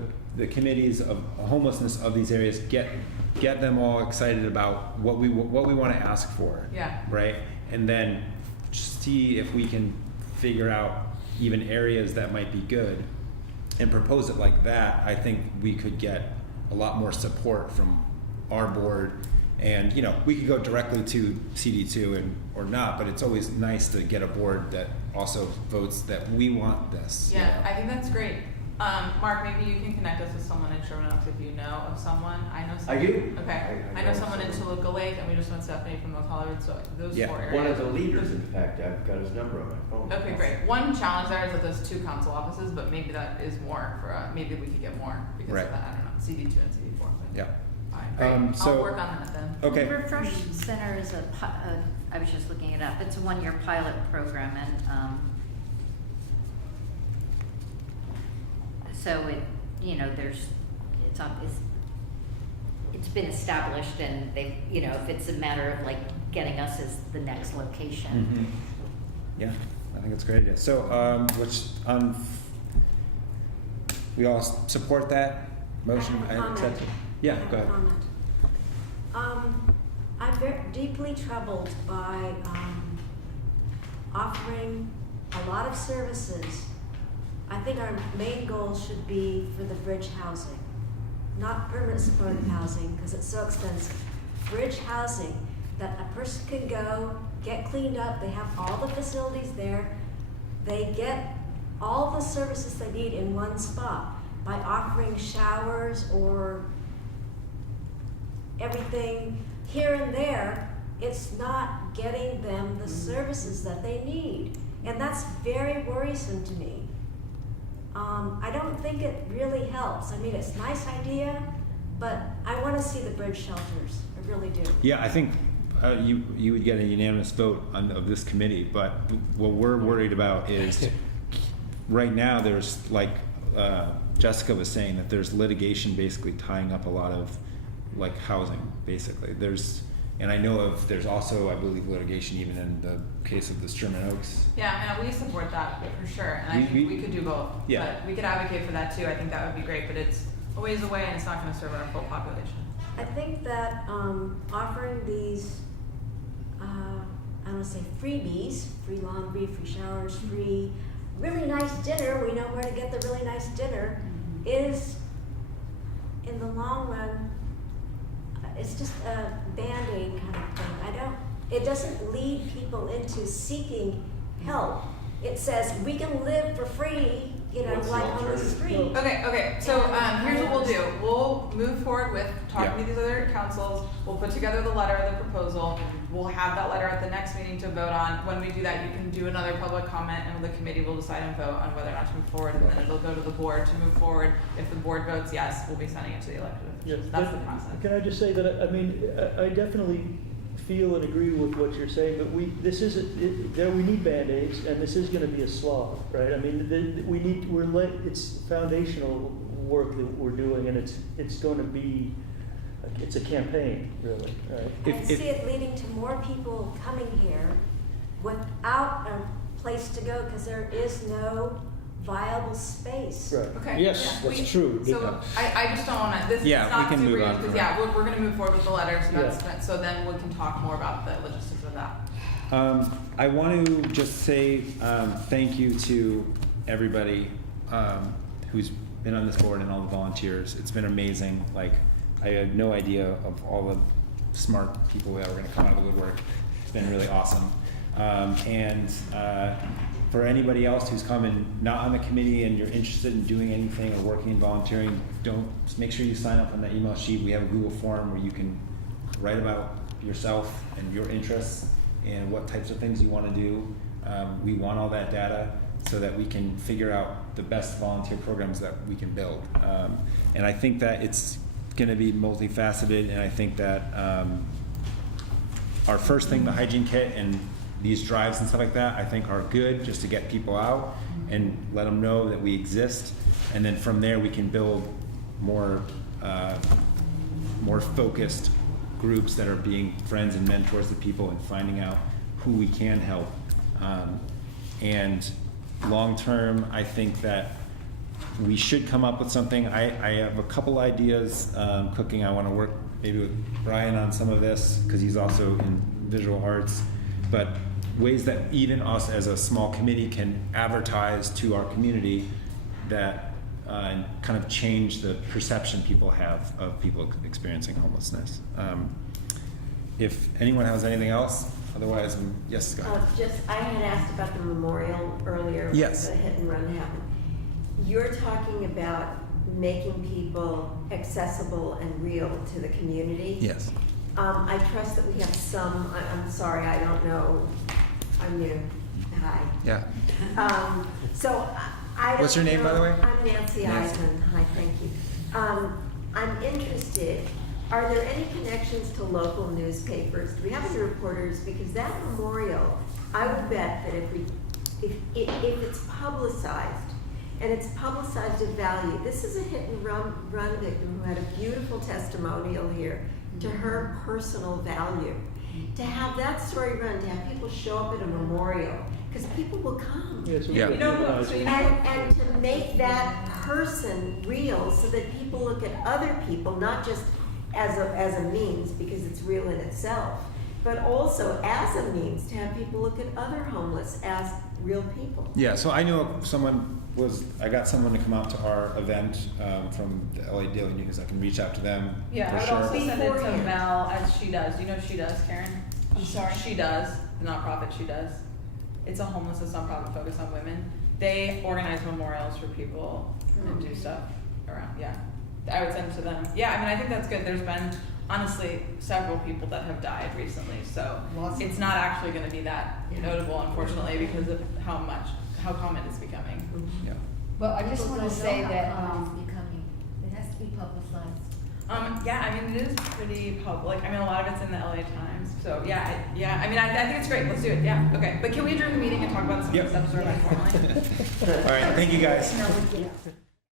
committees of homelessness of these areas, get them all excited about what we want to ask for. Yeah. Right, and then see if we can figure out even areas that might be good, and propose it like that. I think we could get a lot more support from our board, and we could go directly to CD2 or not, but it's always nice to get a board that also votes that we want this. Yeah, I think that's great. Mark, maybe you can connect us with someone in Sherman Oaks if you know of someone. I know someone. I do. Okay. I know someone in Toluca Lake, and we just met Stephanie from North Hollywood, so those Yeah. 4 areas. One of the leaders, in fact, I've got his number on my phone. Okay, great. One challenge there is that there's 2 council offices, but maybe that is more for, maybe we could get more because Right. of that. I don't know, CD2 and CD4. But Yeah. Fine, great. So- I'll work on that then. Okay. The Refresh Center is I was just looking it up, it's a 1-year pilot program, and, so it's been established, and they, if it's a matter of getting us as the next location. Mhm. Yeah, I think it's a great idea. So, we all support that motion? I have a accept comment. it? Yeah, I have go a ahead. comment. I'm very deeply troubled by offering a lot of services, I think our main goal should be for the bridge housing, not permanent supportive housing, because it's so expensive. Bridge housing, that a person can go, get cleaned up, they have all the facilities there, they get all the services they need in one spot by offering showers or everything here and there. It's not getting them the services that they need, and that's very worrisome to me. I don't think it really helps. I mean, it's a nice idea, but I want to see the bridge shelters. I really do. Yeah, I think you would get a unanimous vote of this committee, but what we're worried about is right now there's, like Jessica was saying, that there's litigation basically tying up a lot of like housing, basically. And I know there's also, I believe, litigation even in the case of the Sherman Oaks. Yeah, I mean, we support that for sure, and I think we could do both. Yeah. But we could advocate for that too. I think that would be great, but it's a ways away and it's not going to serve our full population. I think that offering these, I don't want to say freebies, free laundry, free showers, free really nice dinner, we know where to get the really nice dinner, is in the long run, it's just a Band-Aid kind of thing. It doesn't lead people into seeking help. It says we can live for free, like on the street. Okay, so here's what we'll do. We'll move forward with talking to these other councils. We'll put together the letter, the proposal. We'll have that letter at the next meeting to vote on. When we do that, you can do another public comment, and the committee will decide and vote on whether or not to move forward, and then it'll go to the board to move forward. If the board votes yes, we'll be sending it to the elected officials. That's the process. Can I just say that, I mean, I definitely feel and agree with what you're saying, but we need Band-Aids, and this is gonna be a slog, right? I mean, it's foundational work that we're doing, and it's gonna be, it's a campaign, really, right? I see it leading to more people coming here without a place to go, because there is no viable space. Right. Okay. Yes, yeah, that's true. So I just don't want to. This Yeah, is not we can super move on because from we're going to move forward with the letter. So so then we can talk more about the logistics of that. I want to just say thank you to everybody who's been on this board and all the volunteers. It's been amazing. Like, I had no idea of all the smart people that were going to come out of the woodwork. It's been really awesome. For anybody else who's come and not on the committee and you're interested in doing anything or working and volunteering, make sure you sign up on that email sheet. We have a Google form where you can write about yourself and your interests and what types of things you want to do. We want all that data so that we can figure out the best volunteer programs that we can build. And I think that it's going to be multifaceted, and I think that our first thing, the hygiene kit and these drives and stuff like that, I think are good just to get people out and let them know that we exist. And then from there we can build more focused groups that are being friends and mentors to people and finding out who we can help. And long term, I think that we should come up with something. I have a couple ideas cooking. I want to work maybe with Brian on some of this because he's also in visual arts. But ways that even us as a small committee can advertise to our community that kind of change the perception people have of people experiencing homelessness. If anyone has anything else, otherwise, yes, go ahead. I had asked about the memorial earlier. Yes. When the hit and run happened. You're talking about making people accessible and real to the community. Yes. I trust that we have some, I'm sorry, I don't know, I'm new, hi. Yeah. So I don't What's your name, know. by the way? I'm Nancy Nancy. Eisman, hi, thank you. I'm interested, are there any connections to local newspapers? Do we have any reporters? Because that memorial, I would bet that if it's publicized, and it's publicized of value, this is a hit and run victim who had a beautiful testimonial here to her personal value. To have that story run, to have people show up at a memorial, because people will come. Yeah, so Yeah. we You know, recognize so it. you know- And to make that person real so that people look at other people, not just as a means, because it's real in itself, but also as a means to have people look at other homeless as real people. Yeah, so I know I got someone to come out to our event from the LA Daily News. I can reach out to them Yeah, for I would sure. also send it to Beforehand. Mel as She Does. Do you know She Does, Karen? I'm sorry? She Does, the nonprofit She Does. It's a homelessness nonprofit focused on women. They organize memorials for people and do stuff around, yeah. I would send it to them. Yeah, I mean, I think that's good. There's been, honestly, several people that have died recently, so Lots of it's not actually gonna be that notable, unfortunately, because of how common it's becoming. Yeah. Well, I just People want to don't say know that, how common it's becoming. It has to be publicized. Yeah, I mean, it is pretty public. I mean, a lot of it's in the LA Times. So yeah, I mean, I think it's great. Let's do it. Yeah, okay. But can we adjourn the meeting and talk about some of the Yep. stuff sort of informally? All right, thank you guys. no, we can't.